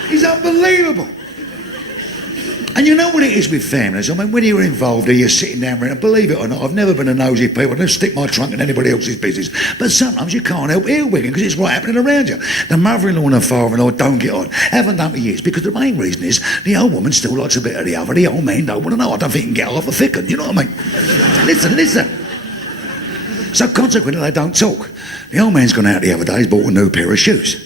He's unbelievable. And you know what it is with families? I mean, when you're involved here, you're sitting down and believe it or not, I've never been a nosy people. I don't stick my trunk in anybody else's business. But sometimes you can't help earwigging because it's right happening around you. The mother-in-law and the father-in-law don't get on. Haven't done for years because the main reason is the old woman still likes a bit of the other. The old man don't want to know. I don't think he can get off a thick one. You know what I mean? Listen, listen. So consequently, they don't talk. The old man's gone out the other day, he's bought a new pair of shoes.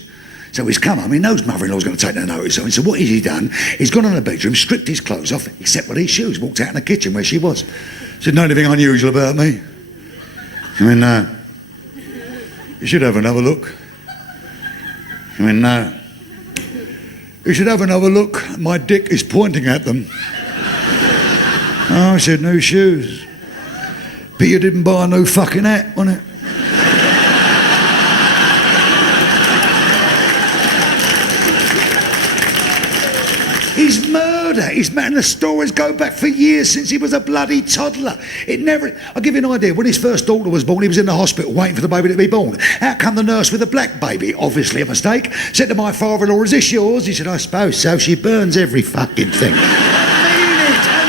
So he's come home, he knows mother-in-law's going to take no notice of him. So what has he done? He's gone in the bedroom, stripped his clothes off, except for these shoes, walked out in the kitchen where she was. Said, "Know anything unusual about me?" I mean, no. You should have another look. I mean, no. You should have another look. My dick is pointing at them. Oh, I said, "New shoes. But you didn't buy a new fucking hat, wasn't it?" He's murder. He's mad, and the stories go back for years since he was a bloody toddler. It never. I'll give you an idea. When his first daughter was born, he was in the hospital waiting for the baby to be born. Out come the nurse with a black baby, obviously a mistake. Said to my father-in-law, "Is this yours?" He said, "I suppose so. She burns every fucking thing." I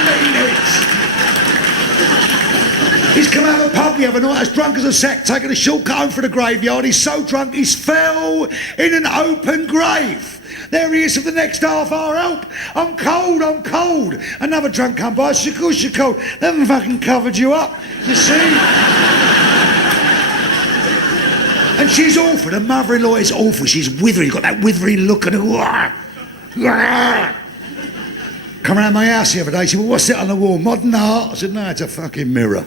mean it. He's come out of a pub the other night as drunk as a sack, taking a shortcut home for the graveyard. He's so drunk he's fell in an open grave. There he is for the next half hour. "Help! I'm cold, I'm cold." Another drunk come by. "Of course you're cold. They haven't fucking covered you up, you see." And she's awful. The mother-in-law is awful. She's withering. Got that withering look and come around my house the other day. She said, "Well, what's that on the wall? Modern art?" I said, "No, it's a fucking mirror."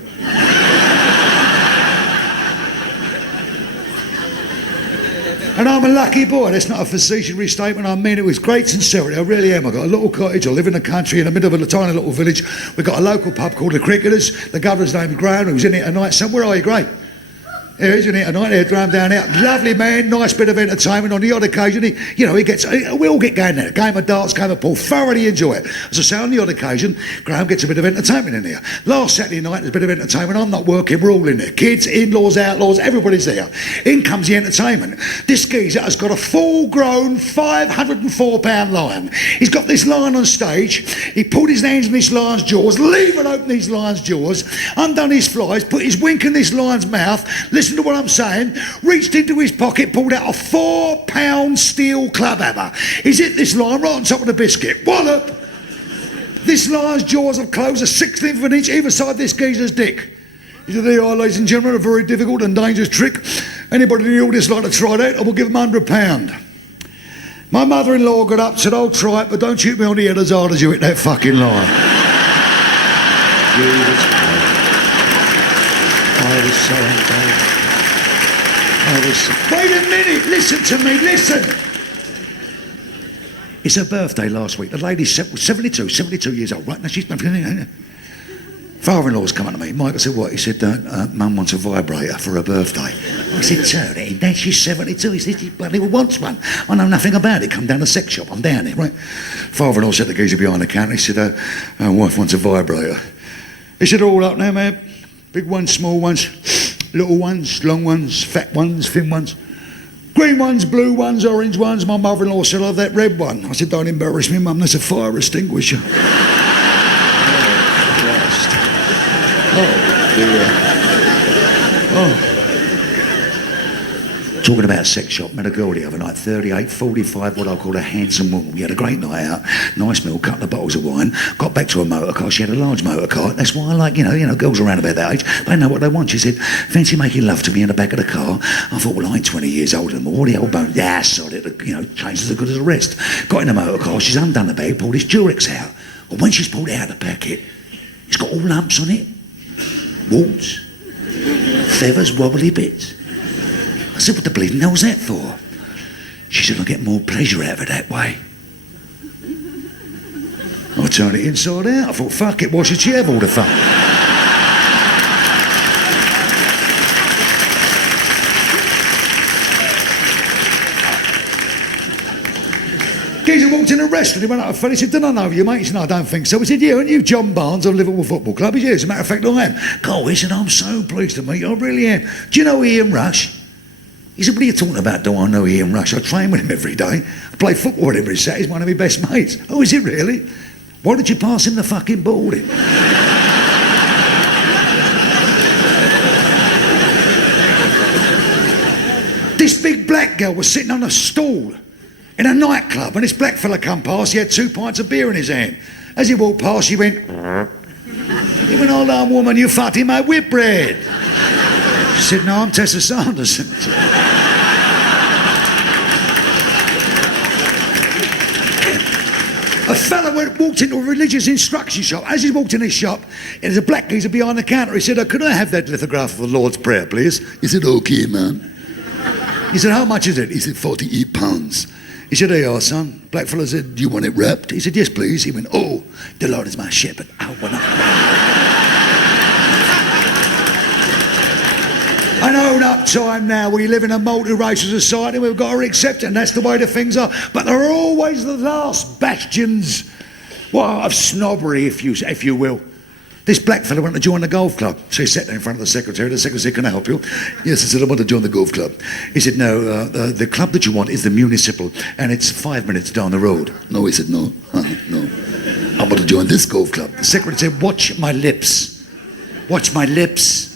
And I'm a lucky boy. That's not a facetious statement. I mean it with great sincerity. I really am. I've got a little cottage. I live in the country in the middle of a tiny little village. We've got a local pub called the Cricketers. The governor's name is Graham. He was in it tonight. So where are you, Graham? Here he is in it tonight. There, Graham down there. Lovely man. Nice bit of entertainment. On the odd occasion, we all get going there. Game of darts, game of pool. Thoroughly enjoy it. As I say, on the odd occasion, Graham gets a bit of entertainment in there. Last Saturday night, there's a bit of entertainment. I'm not working. We're all in there. Kids, in-laws, outlaws, everybody's there. In comes the entertainment. This geezer has got a full-grown 504-pound lion. He's got this lion on stage. He pulled his hands in this lion's jaws, leaving open these lion's jaws, undone his flies, put his wink in this lion's mouth. Listen to what I'm saying. Reached into his pocket, pulled out a 4-pound steel club hammer. He's hit this lion right on top of the biscuit. Wallop! This lion's jaws have closed a 1/16 of an inch either side this geezer's dick. He said, "There are, ladies and gentlemen, a very difficult and dangerous trick. Anybody in the audience like to try that, I will give them £100. My mother-in-law got up and said, "I'll try it, but don't shoot me on the head as hard as you hit that fucking lion." I was so embarrassed. Wait a minute, listen to me, listen. It's her birthday last week. The lady's 72 years old, right? Now she's... Father-in-law's come up to me. Michael said, "What?" He said, "Mum wants a vibrator for her birthday." I said, "Turn it in, Dad, she's 72. He said, "She bloody wants one. I know nothing about it. Come down to the sex shop. I'm down there, right?" Father-in-law said to the geezer behind the counter. He said, "Our wife wants a vibrator." He said, "All up now, man. Big ones, small ones, little ones, long ones, fat ones, thin ones. Green ones, blue ones, orange ones." My mother-in-law said, "I'll have that red one." I said, "Don't embarrass me, Mum. That's a fire extinguisher." Oh, dear. Oh. Talking about a sex shop, met a girl the other night, 38, 45, what I call a handsome woman. We had a great night out, nice meal, couple of bottles of wine, got back to her motor car. She had a large motor car. That's why I like, you know, girls around about that age, they know what they want. She said, fancy making love to me in the back of the car? I thought, well, I ain't 20 years older than all the old bone. Yeah, sod it, you know, changes as good as the rest. Got in the motor car, she's undone the bag, pulled his Durex out. Well, when she's pulled it out of the packet, it's got all lumps on it, warts, feathers, wobbly bits. I said, what the bleeding hell's that for? She said, I get more pleasure out of it that way. I turned it inside out. I thought, fuck it, why should she have all the fun? Geezer walked in a restaurant, he went up to a fella, he said, don't I know you, mate? He said, no, I don't think so. He said, yeah, aren't you John Barnes of Liverpool Football Club? He said, as a matter of fact, I am. Carl, he said, I'm so pleased to meet you, I really am. Do you know Ian Rush? He said, what are you talking about? Do I know Ian Rush? I train with him every day. I play football with him every Saturday. He's one of my best mates. Oh, is it really? Why did you pass him the fucking ball then? This big black girl was sitting on a stool in a nightclub, and this black fella come past. He had 2 pints of beer in his hand. As he walked past, he went, hold on, woman, you fucked in my whitbread. She said, no, I'm Tessa Sanderson. A fella walked into a religious instruction shop. As he walked in his shop, there's a black geezer behind the counter. He said, could I have that lithograph of the Lord's Prayer, please? He said, okay, man. He said, how much is it? He said, £48. He said, here you are, son. Black fella said, do you want it wrapped? He said, yes, please. He went, oh, the Lord is my shepherd. I know that time now we live in a multiracial society, we've got to accept it, and that's the way the things are. But there are always the last bastions, of snobbery, if you will. This black fella went to join the golf club. So he sat there in front of the secretary. The secretary said, can I help you? Yes, I said, I want to join the golf club. He said, no, the club that you want is the municipal, and it's 5 minutes down the road. No, he said, no, no. I want to join this golf club. The secretary said, watch my lips. Watch my lips.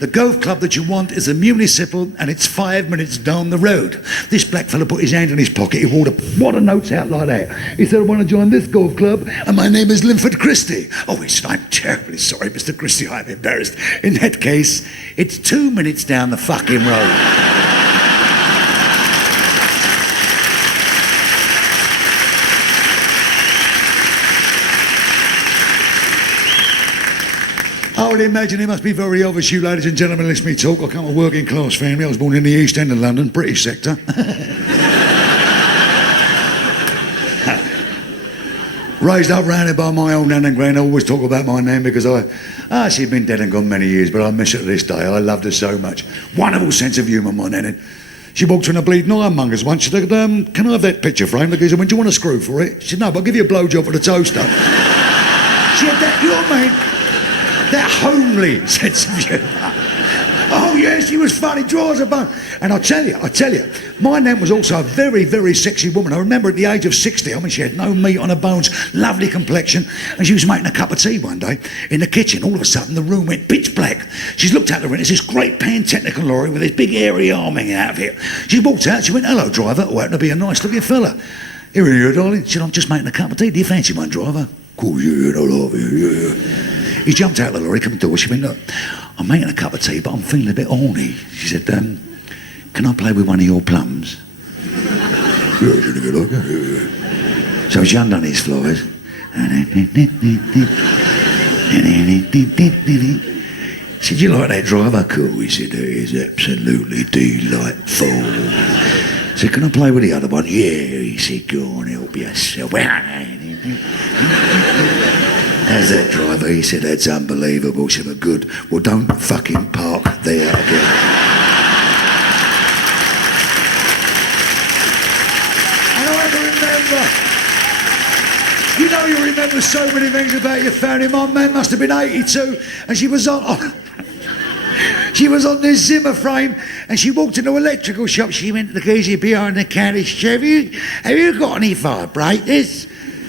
The golf club that you want is a municipal, and it's 5 minutes down the road. This black fella put his hand in his pocket. He wore the notes out like that. He said, I want to join this golf club, and my name is Linford Christie. Oh, he said, I'm terribly sorry, Mr. Christie, I'm embarrassed. In that case, it's 2 minutes down the fucking road. I would imagine it must be very obvious, you ladies and gentlemen, listen to me talk. I come from a working class family. I was born in the East End of London, British sector. Raised up round here by my old nan and gran. I always talk about my nan because she'd been dead and gone many years, but I miss her to this day. I loved her so much. Wonderful sense of humour, my nan. And she walked in a bleeding ironmonger's once. She said, can I have that picture frame? The geezer went, do you want a screw for it? She said, no, but I'll give you a blowjob for the toaster. She had that, you know what I mean? That homely sense of humour. Oh yes, she was funny, draws a bone. And I tell you, my nan was also a very, very sexy woman. I remember at the age of 60, I mean, she had no meat on her bones, lovely complexion, and she was making a cup of tea one day in the kitchen. All of a sudden, the room went pitch black. She's looked out the window, it's this great pan-technical lorry with this big airy arm hanging out of it. She walked out, she went, hello, driver, who happened to be a nice-looking fella. Here are you, darling. She said, I'm just making a cup of tea. Do you fancy one, driver? Cool, yeah, I love you, yeah. He jumped out of the lorry, come to the door. She went, look, I'm making a cup of tea, but I'm feeling a bit horny. She said, can I play with one of your plums? So she undone his flies. She said, you like that driver? Cool. He said, it is absolutely delightful. I said, can I play with the other one? Yeah. He said, go on, help yourself. How's that, driver? He said, that's unbelievable. She said, good. Well, don't fucking park there again. And I remember, you know, you remember so many things about your family. My man must have been 82, and she was on this Zimmer frame, and she walked into an electrical shop. She went to the geezer behind the counter. She said, have you got any vibrators?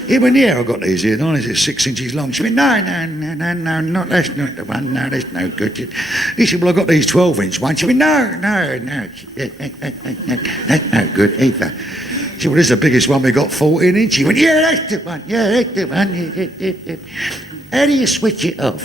He went, yeah, I got these here, Don. It's 6 inches long. She went, no, that's not the one. No, that's no good. He said, well, I got these 12-inch ones. She went, no, that's no good either. She said, well, this is the biggest one we got, 14 inch. He went, yeah, that's the one. Yeah, that's the one. How do you switch it off?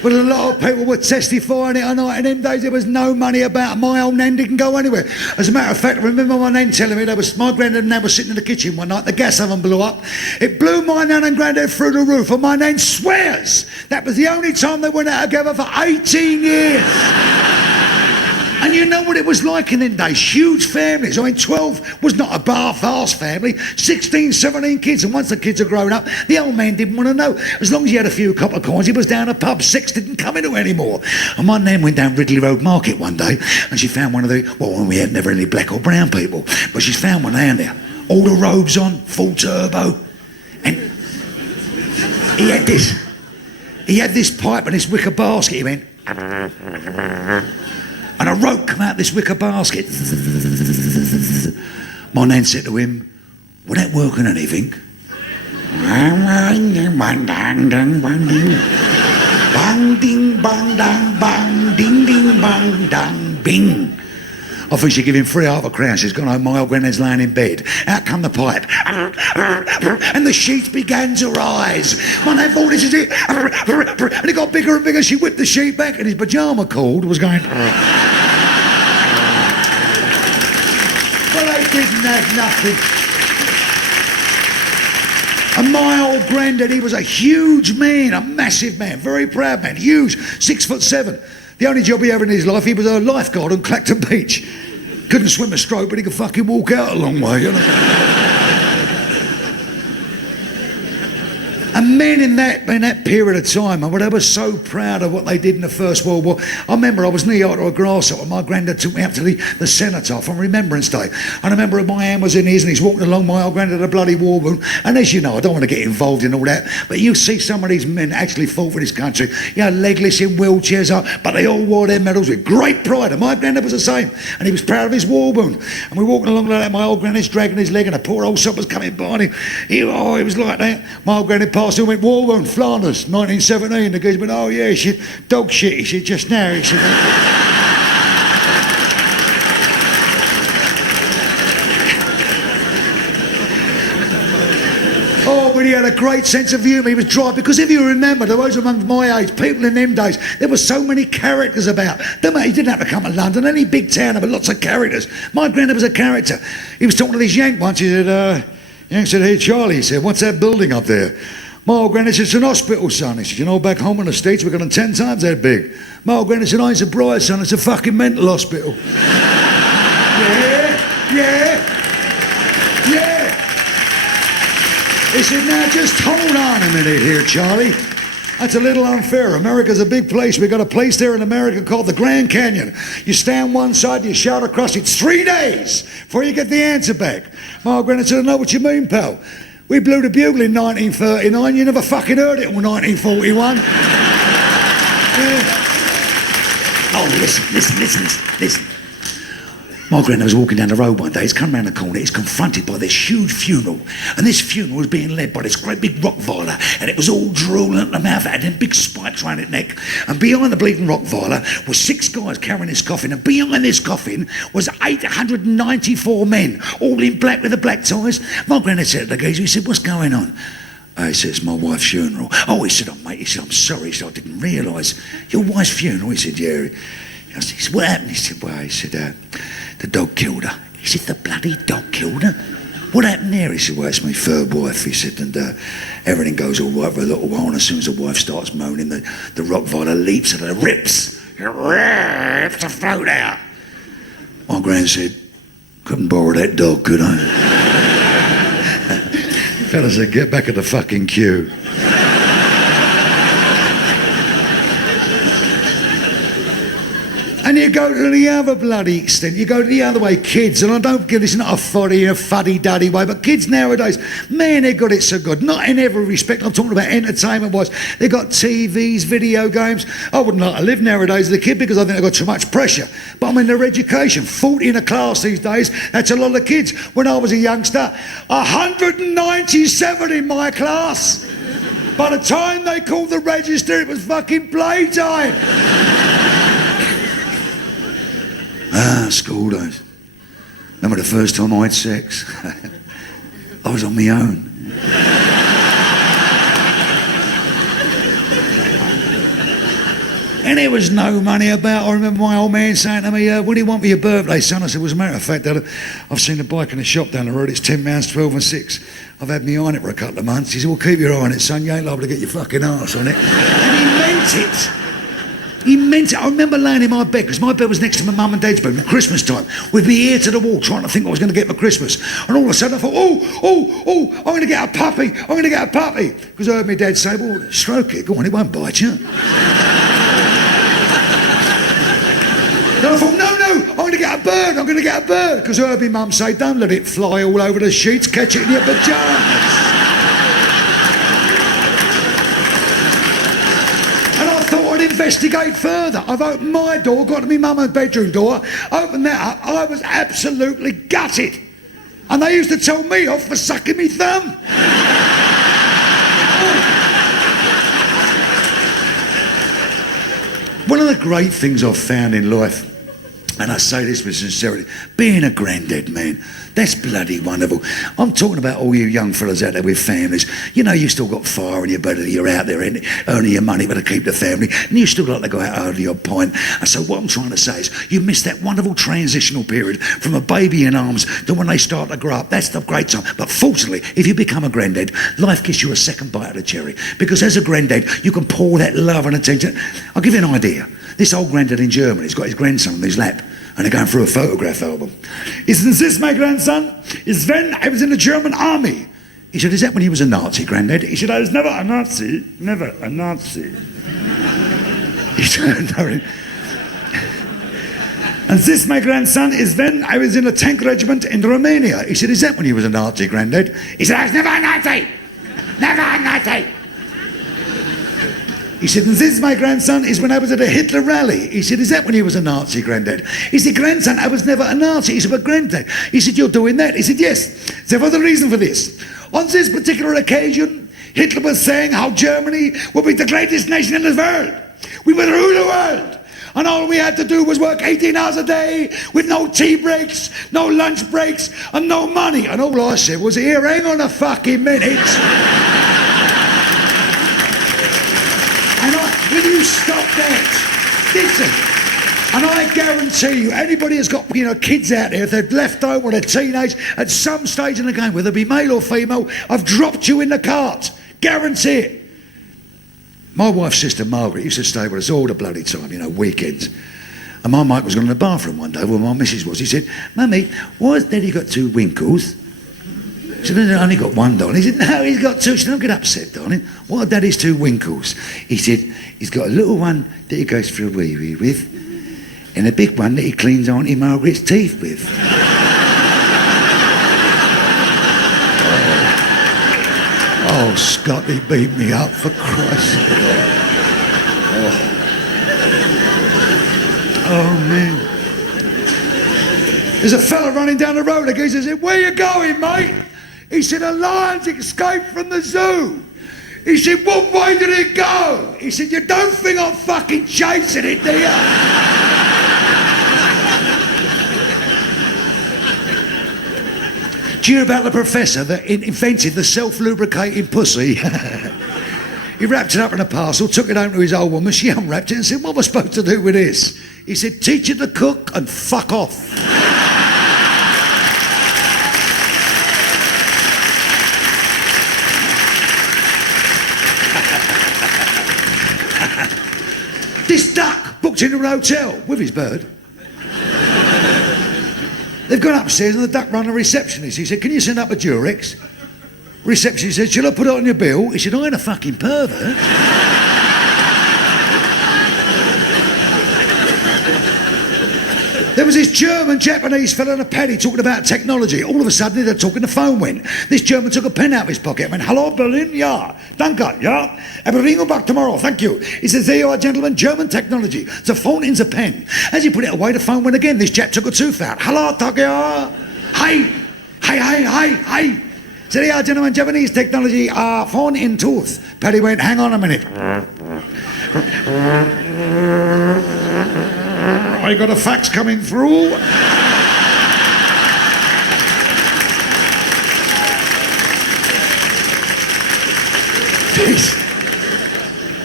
But a lot of people were testifying it. I know in them days there was no money about. My old nan didn't go anywhere. As a matter of fact, I remember my nan telling me my granddad and nan were sitting in the kitchen one night. The gas oven blew up. It blew my nan and granddad through the roof. And my nan swears that was the only time they went out together for 18 years. And you know what it was like in them days? Huge families. I mean, 12 was not a fast family. 16, 17 kids. And once the kids had grown up, the old man didn't want to know. As long as he had a few copper coins, he was down a pub. 6 didn't come into it anymore. And my nan went down Ridley Road Market one day, and she found one of the, well, we had never any black or brown people, but she's found one down there. All the robes on, full turbo. And he had this pipe and this wicker basket. He went... And a rope come out this wicker basket. My nan said to him, will that work on anything? Bang ding bang dang bang ding ding bang dang bing. I think she'd give him 3 crowns. She's gone home, my old granddad's laying in bed. Out come the pipe. And the sheets began to rise. My nan thought, this is it. And it got bigger and bigger. She whipped the sheet back and his pyjama cord was going... Well, they didn't have nothing. And my old granddad, he was a huge man, a massive man, very proud man, huge, 6'7". The only job he had in his life, he was a lifeguard on Clacton Beach. Couldn't swim a stroke, but he could fucking walk out a long way, you know. And men in that period of time, they were so proud of what they did in the First World War. I remember I was knee high to a grasshopper. My granddad took me up to the cenotaph on Remembrance Day. And I remember my hand was in his and he's walking along. My old granddad had a bloody war wound. And as you know, I don't want to get involved in all that, but you see some of these men actually fought for this country, you know, legless in wheelchairs, but they all wore their medals with great pride. And my granddad was the same. And he was proud of his war wound. And we're walking along like that. My old granddad's dragging his leg and a poor old sopper's coming by and he was like that. My old granddad passed and went, war wound, Flanders, 1917. The guy went, oh yeah, he said, dog shit, he said, just now, he said. Oh, but he had a great sense of humour. He was dry, because if you remember, there was among my age, people in them days, there were so many characters about. He didn't have to come to London, any big town, there were lots of characters. My granddad was a character. He was talking to this Yank once, he said, Yank said, hey Charlie, he said, what's that building up there? My old granddad said, it's an hospital, son. He said, you know, back home in the States, we've got them 10 times that big. My old granddad said, I ain't surprised, son, it's a fucking mental hospital. Yeah. He said, now just hold on a minute here, Charlie. That's a little unfair. America's a big place. We've got a place there in America called the Grand Canyon. You stand one side, you shout across, it's 3 days before you get the answer back. My old granddad said, I know what you mean, pal. We blew the bugle in 1939. You never fucking heard it in 1941. Yeah. Oh, listen. My granddad was walking down the road one day. He's come round the corner. He's confronted by this huge funeral. And this funeral was being led by this great big Rottweiler. And it was all drooling at the mouth. It had them big spikes around its neck. And behind the bleeding Rottweiler was 6 guys carrying this coffin. And behind this coffin was 894 men, all in black with the black ties. My granddad said to the geezer, he said, what's going on? He said, it's my wife's funeral. Oh, he said, oh, mate, he said, I'm sorry. He said, I didn't realise. Your wife's funeral? He said, yeah. He said, what happened? He said, well, he said, the dog killed her. He said, the bloody dog killed her? What happened there? He said, well, it's my third wife. He said, and everything goes all right for a little while, and as soon as the wife starts moaning, the Rottweiler leaps at her rips the throat out. My grand said, couldn't borrow that dog, could I? The fella said, get back in the fucking queue. And you you go to the other bloody extent, you go to the other way, kids, and I don't get this, not a fuddy-duddy way, but kids nowadays, man, they got it so good. Not in every respect, I'm talking about entertainment-wise. They got TVs, video games. I wouldn't like to live nowadays as a kid because I think they've got too much pressure. But I mean, their education, 40 in a class these days, that's a lot of kids. When I was a youngster, 197 in my class. By the time they called the register, it was fucking playtime. School days. Remember the first time I had sex? I was on my own. And there was no money about. I remember my old man saying to me, what do you want for your birthday, son? I said, well, as a matter of fact, Dad, I've seen a bike in the shop down the road. It's £10, 12 and 6. I've had my eye on it for a couple of months. He said, well, keep your eye on it, son. You ain't liable to get your fucking arse on it. And he meant it. He meant it. I remember laying in my bed, because my bed was next to my mum and dad's bed at Christmas time, with my ear to the wall, trying to think what I was going to get for Christmas. And all of a sudden I thought, I'm going to get a puppy. I'm going to get a puppy. Because I heard my dad say, well, stroke it. Go on, it won't bite you. Then I thought, no, I'm going to get a bird. I'm going to get a bird. Because I heard my mum say, don't let it fly all over the sheets. Catch it in your pyjamas. Investigate further. I've opened my door, got to my mum's bedroom door, opened that up. I was absolutely gutted. And they used to tell me off for sucking me thumb. One of the great things I've found in life, and I say this with sincerity, being a granddad, man, that's bloody wonderful. I'm talking about all you young fellas out there with families. You know, you still got fire in your belly, you're out there earning your money to keep the family, and you still like to go out over your pint. And so what I'm trying to say is, you miss that wonderful transitional period from a baby in arms to when they start to grow up. That's the great time. But fortunately, if you become a granddad, life gives you a second bite of the cherry. Because as a granddad, you can pour that love and attention. I'll give you an idea. This old granddad in Germany has got his grandson on his lap, and they're going through a photograph album. Isn't this my grandson? Is when I was in the German army. He said, is that when he was a Nazi, Grandad? He said, I was never a Nazi. Never a Nazi. He said, no. And this, my grandson, is when I was in a tank regiment in Romania. He said, is that when he was a Nazi, Grandad? He said, I was never a Nazi. Never a Nazi. He said, and this, my grandson, is when I was at a Hitler rally. He said, is that when he was a Nazi, Grandad? He said, grandson, I was never a Nazi. He said, but Grandad. He said, you're doing that. He said, yes. There was a reason for this. On this particular occasion, Hitler was saying how Germany would be the greatest nation in the world. We would rule the world. And all we had to do was work 18 hours a day with no tea breaks, no lunch breaks, and no money. And all I said was, here, hang on a fucking minute. Will you stop that? Listen, and I guarantee you, anybody who's got kids out there, if they're left home or they're teenage, at some stage in the game, whether it be male or female, I've dropped you in the cart. Guarantee it. My wife's sister Margaret used to stay with us all the bloody time, weekends. And my mate was going to the bathroom one day where my missus was. He said, Mummy, why has Daddy got two winkles? She said, I only got one, darling. He said, no, he's got two. She said, don't get upset, darling. What are Daddy's two winkles? He said, he's got a little one that he goes for a wee-wee with, and a big one that he cleans Auntie Margaret's teeth with. Oh, Scotty beat me up, for Christ's sake. Oh, man. There's a fella running down the road. The geezer said, where you going, mate? He said, a lion's escaped from the zoo. He said, what way did it go? He said, you don't think I'm fucking chasing it, do you? Do you hear about the professor that invented the self-lubricating pussy? He wrapped it up in a parcel, took it home to his old woman, she unwrapped it and said, what am I supposed to do with this? He said, teach it to cook and fuck off. This duck booked into an hotel with his bird. They've gone upstairs and the duck rang a receptionist. He said, can you send up a Durex? Receptionist said, shall I put it on your bill? He said, I ain't a fucking pervert. There was this German, Japanese fella in a paddy talking about technology. All of a sudden, they're talking, the phone went. This German took a pen out of his pocket and went, "Hello, Berlin, ja. Danke, ja. I will ring you back tomorrow, thank you." He says, "There you are, gentlemen, German technology. The phone in the pen." As he put it away, the phone went again. This chap took a tooth out. "Hello, Tokyo. Hi. Hi. So there you are, gentlemen, Japanese technology, phone in tooth." Paddy went, "Hang on a minute. I got a fax coming through."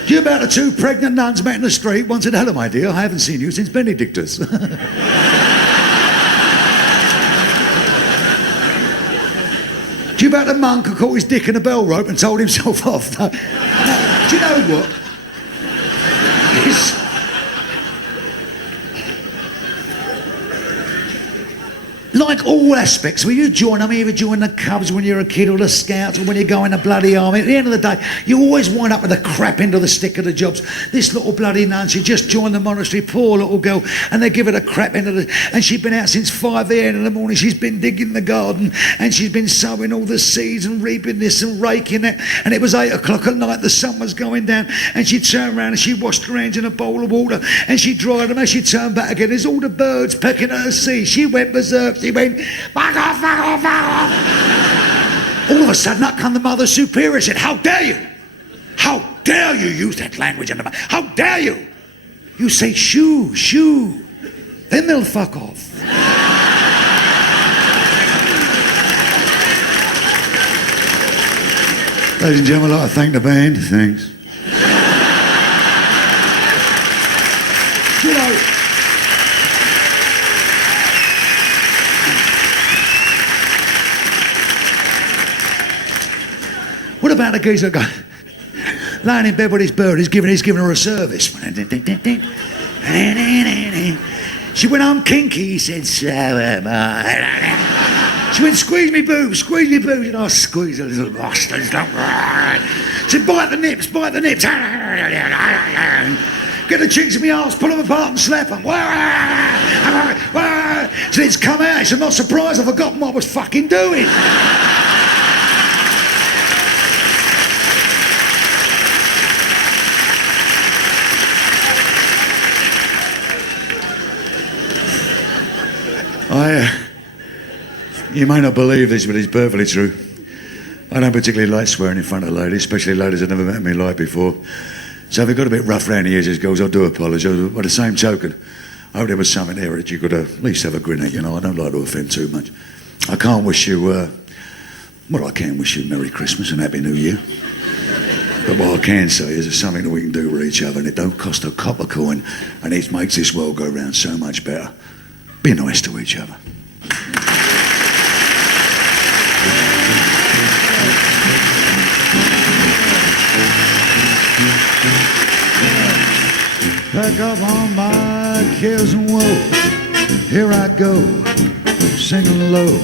You about the two pregnant nuns met in the street. One said, "Hello, my dear, I haven't seen you since Benedictus." Do you about the monk who caught his dick in a bell rope and told himself off? No. Do you know what? Like all aspects, when you join, either join the Cubs when you're a kid or the Scouts or when you go in the bloody army, at the end of the day, you always wind up with the crap end of the stick of the jobs. This little bloody nun, she just joined the monastery, poor little girl, and they give her the crap end of the... And she'd been out since 5 a.m. in the morning, she's been digging the garden, and she's been sowing all the seeds and reaping this and raking that, and it was 8 o'clock at night, the sun was going down, and she turned around and she washed her hands in a bowl of water, and she dried them, as she turned back again, there's all the birds pecking at her seeds. She went berserk. She went, "Fuck off, fuck off, fuck off." All of a sudden, up come the Mother Superior, said, "How dare you? How dare you use that language in the... How dare you? You say shoo, then they'll fuck off." Ladies and gentlemen, I'd like to thank the band. Thanks. You know... What about a geezer guy lying in bed with his bird? He's giving her a service. She went, "I'm kinky." He said, "So am I." She went, "Squeeze me boobs, squeeze me boobs." And I squeezed a little bastard. She said, "Bite the nips, bite the nips." "Get the cheeks of my arse, pull them apart and slap them." So it's come out. He said, "Not surprised, I've forgotten what I was fucking doing." You may not believe this, but it's perfectly true. I don't particularly like swearing in front of ladies, especially ladies I've never met in my life before. So if it got a bit rough round the edges, girls, I do apologise. But by the same token, I hope there was something there that you could at least have a grin at. You know, I don't like to offend too much. I can't wish you, I can wish you Merry Christmas and Happy New Year. But what I can say is there's something that we can do with each other, and it don't cost a copper coin, and it makes this world go round so much better. Be nice to each other. Pack up all my cares and woe. Here I go, singing low.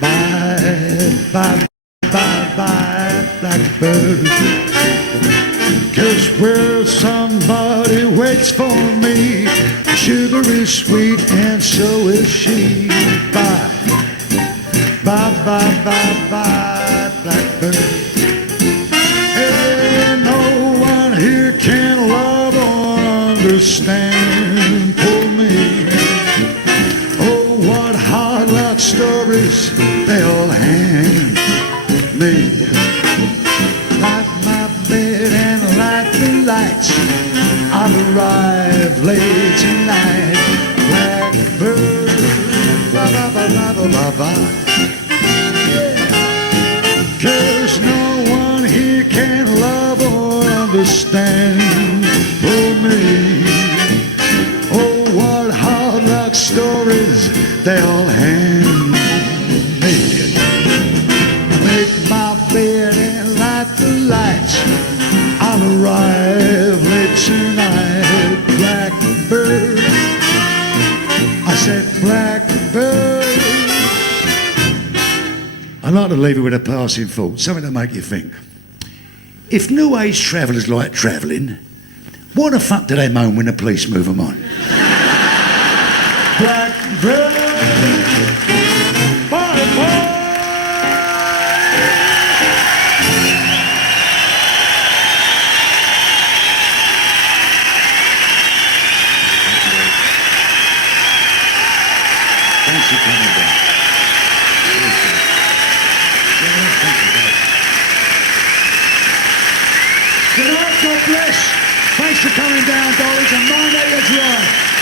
Bye, bye, bye, bye, blackbird. 'Cause where somebody waits for me, sugar is sweet and so is she. Bye, bye, bye, bye, bye, blackbird. Hey, no one here can love or understand for me. Oh, what hard luck stories they'll hand me. Light my bed and light the lights. I'll arrive late tonight. Blackbird, bye, bye, bye, bye, bye, bye, bye. 'Cause no one here can love or understand for me. Oh, what hard luck stories they'll hand me. Make my bed and light the lights. I'll arrive late tonight. Blackbird, I said blackbird. I'd like to leave you with a passing thought, something to make you think. If New Age travellers like travelling, why the fuck do they moan when the police move them on? Bye. Thanks for coming down. Good night, God bless. Thanks for coming down, Dolly, and 9 8 as well.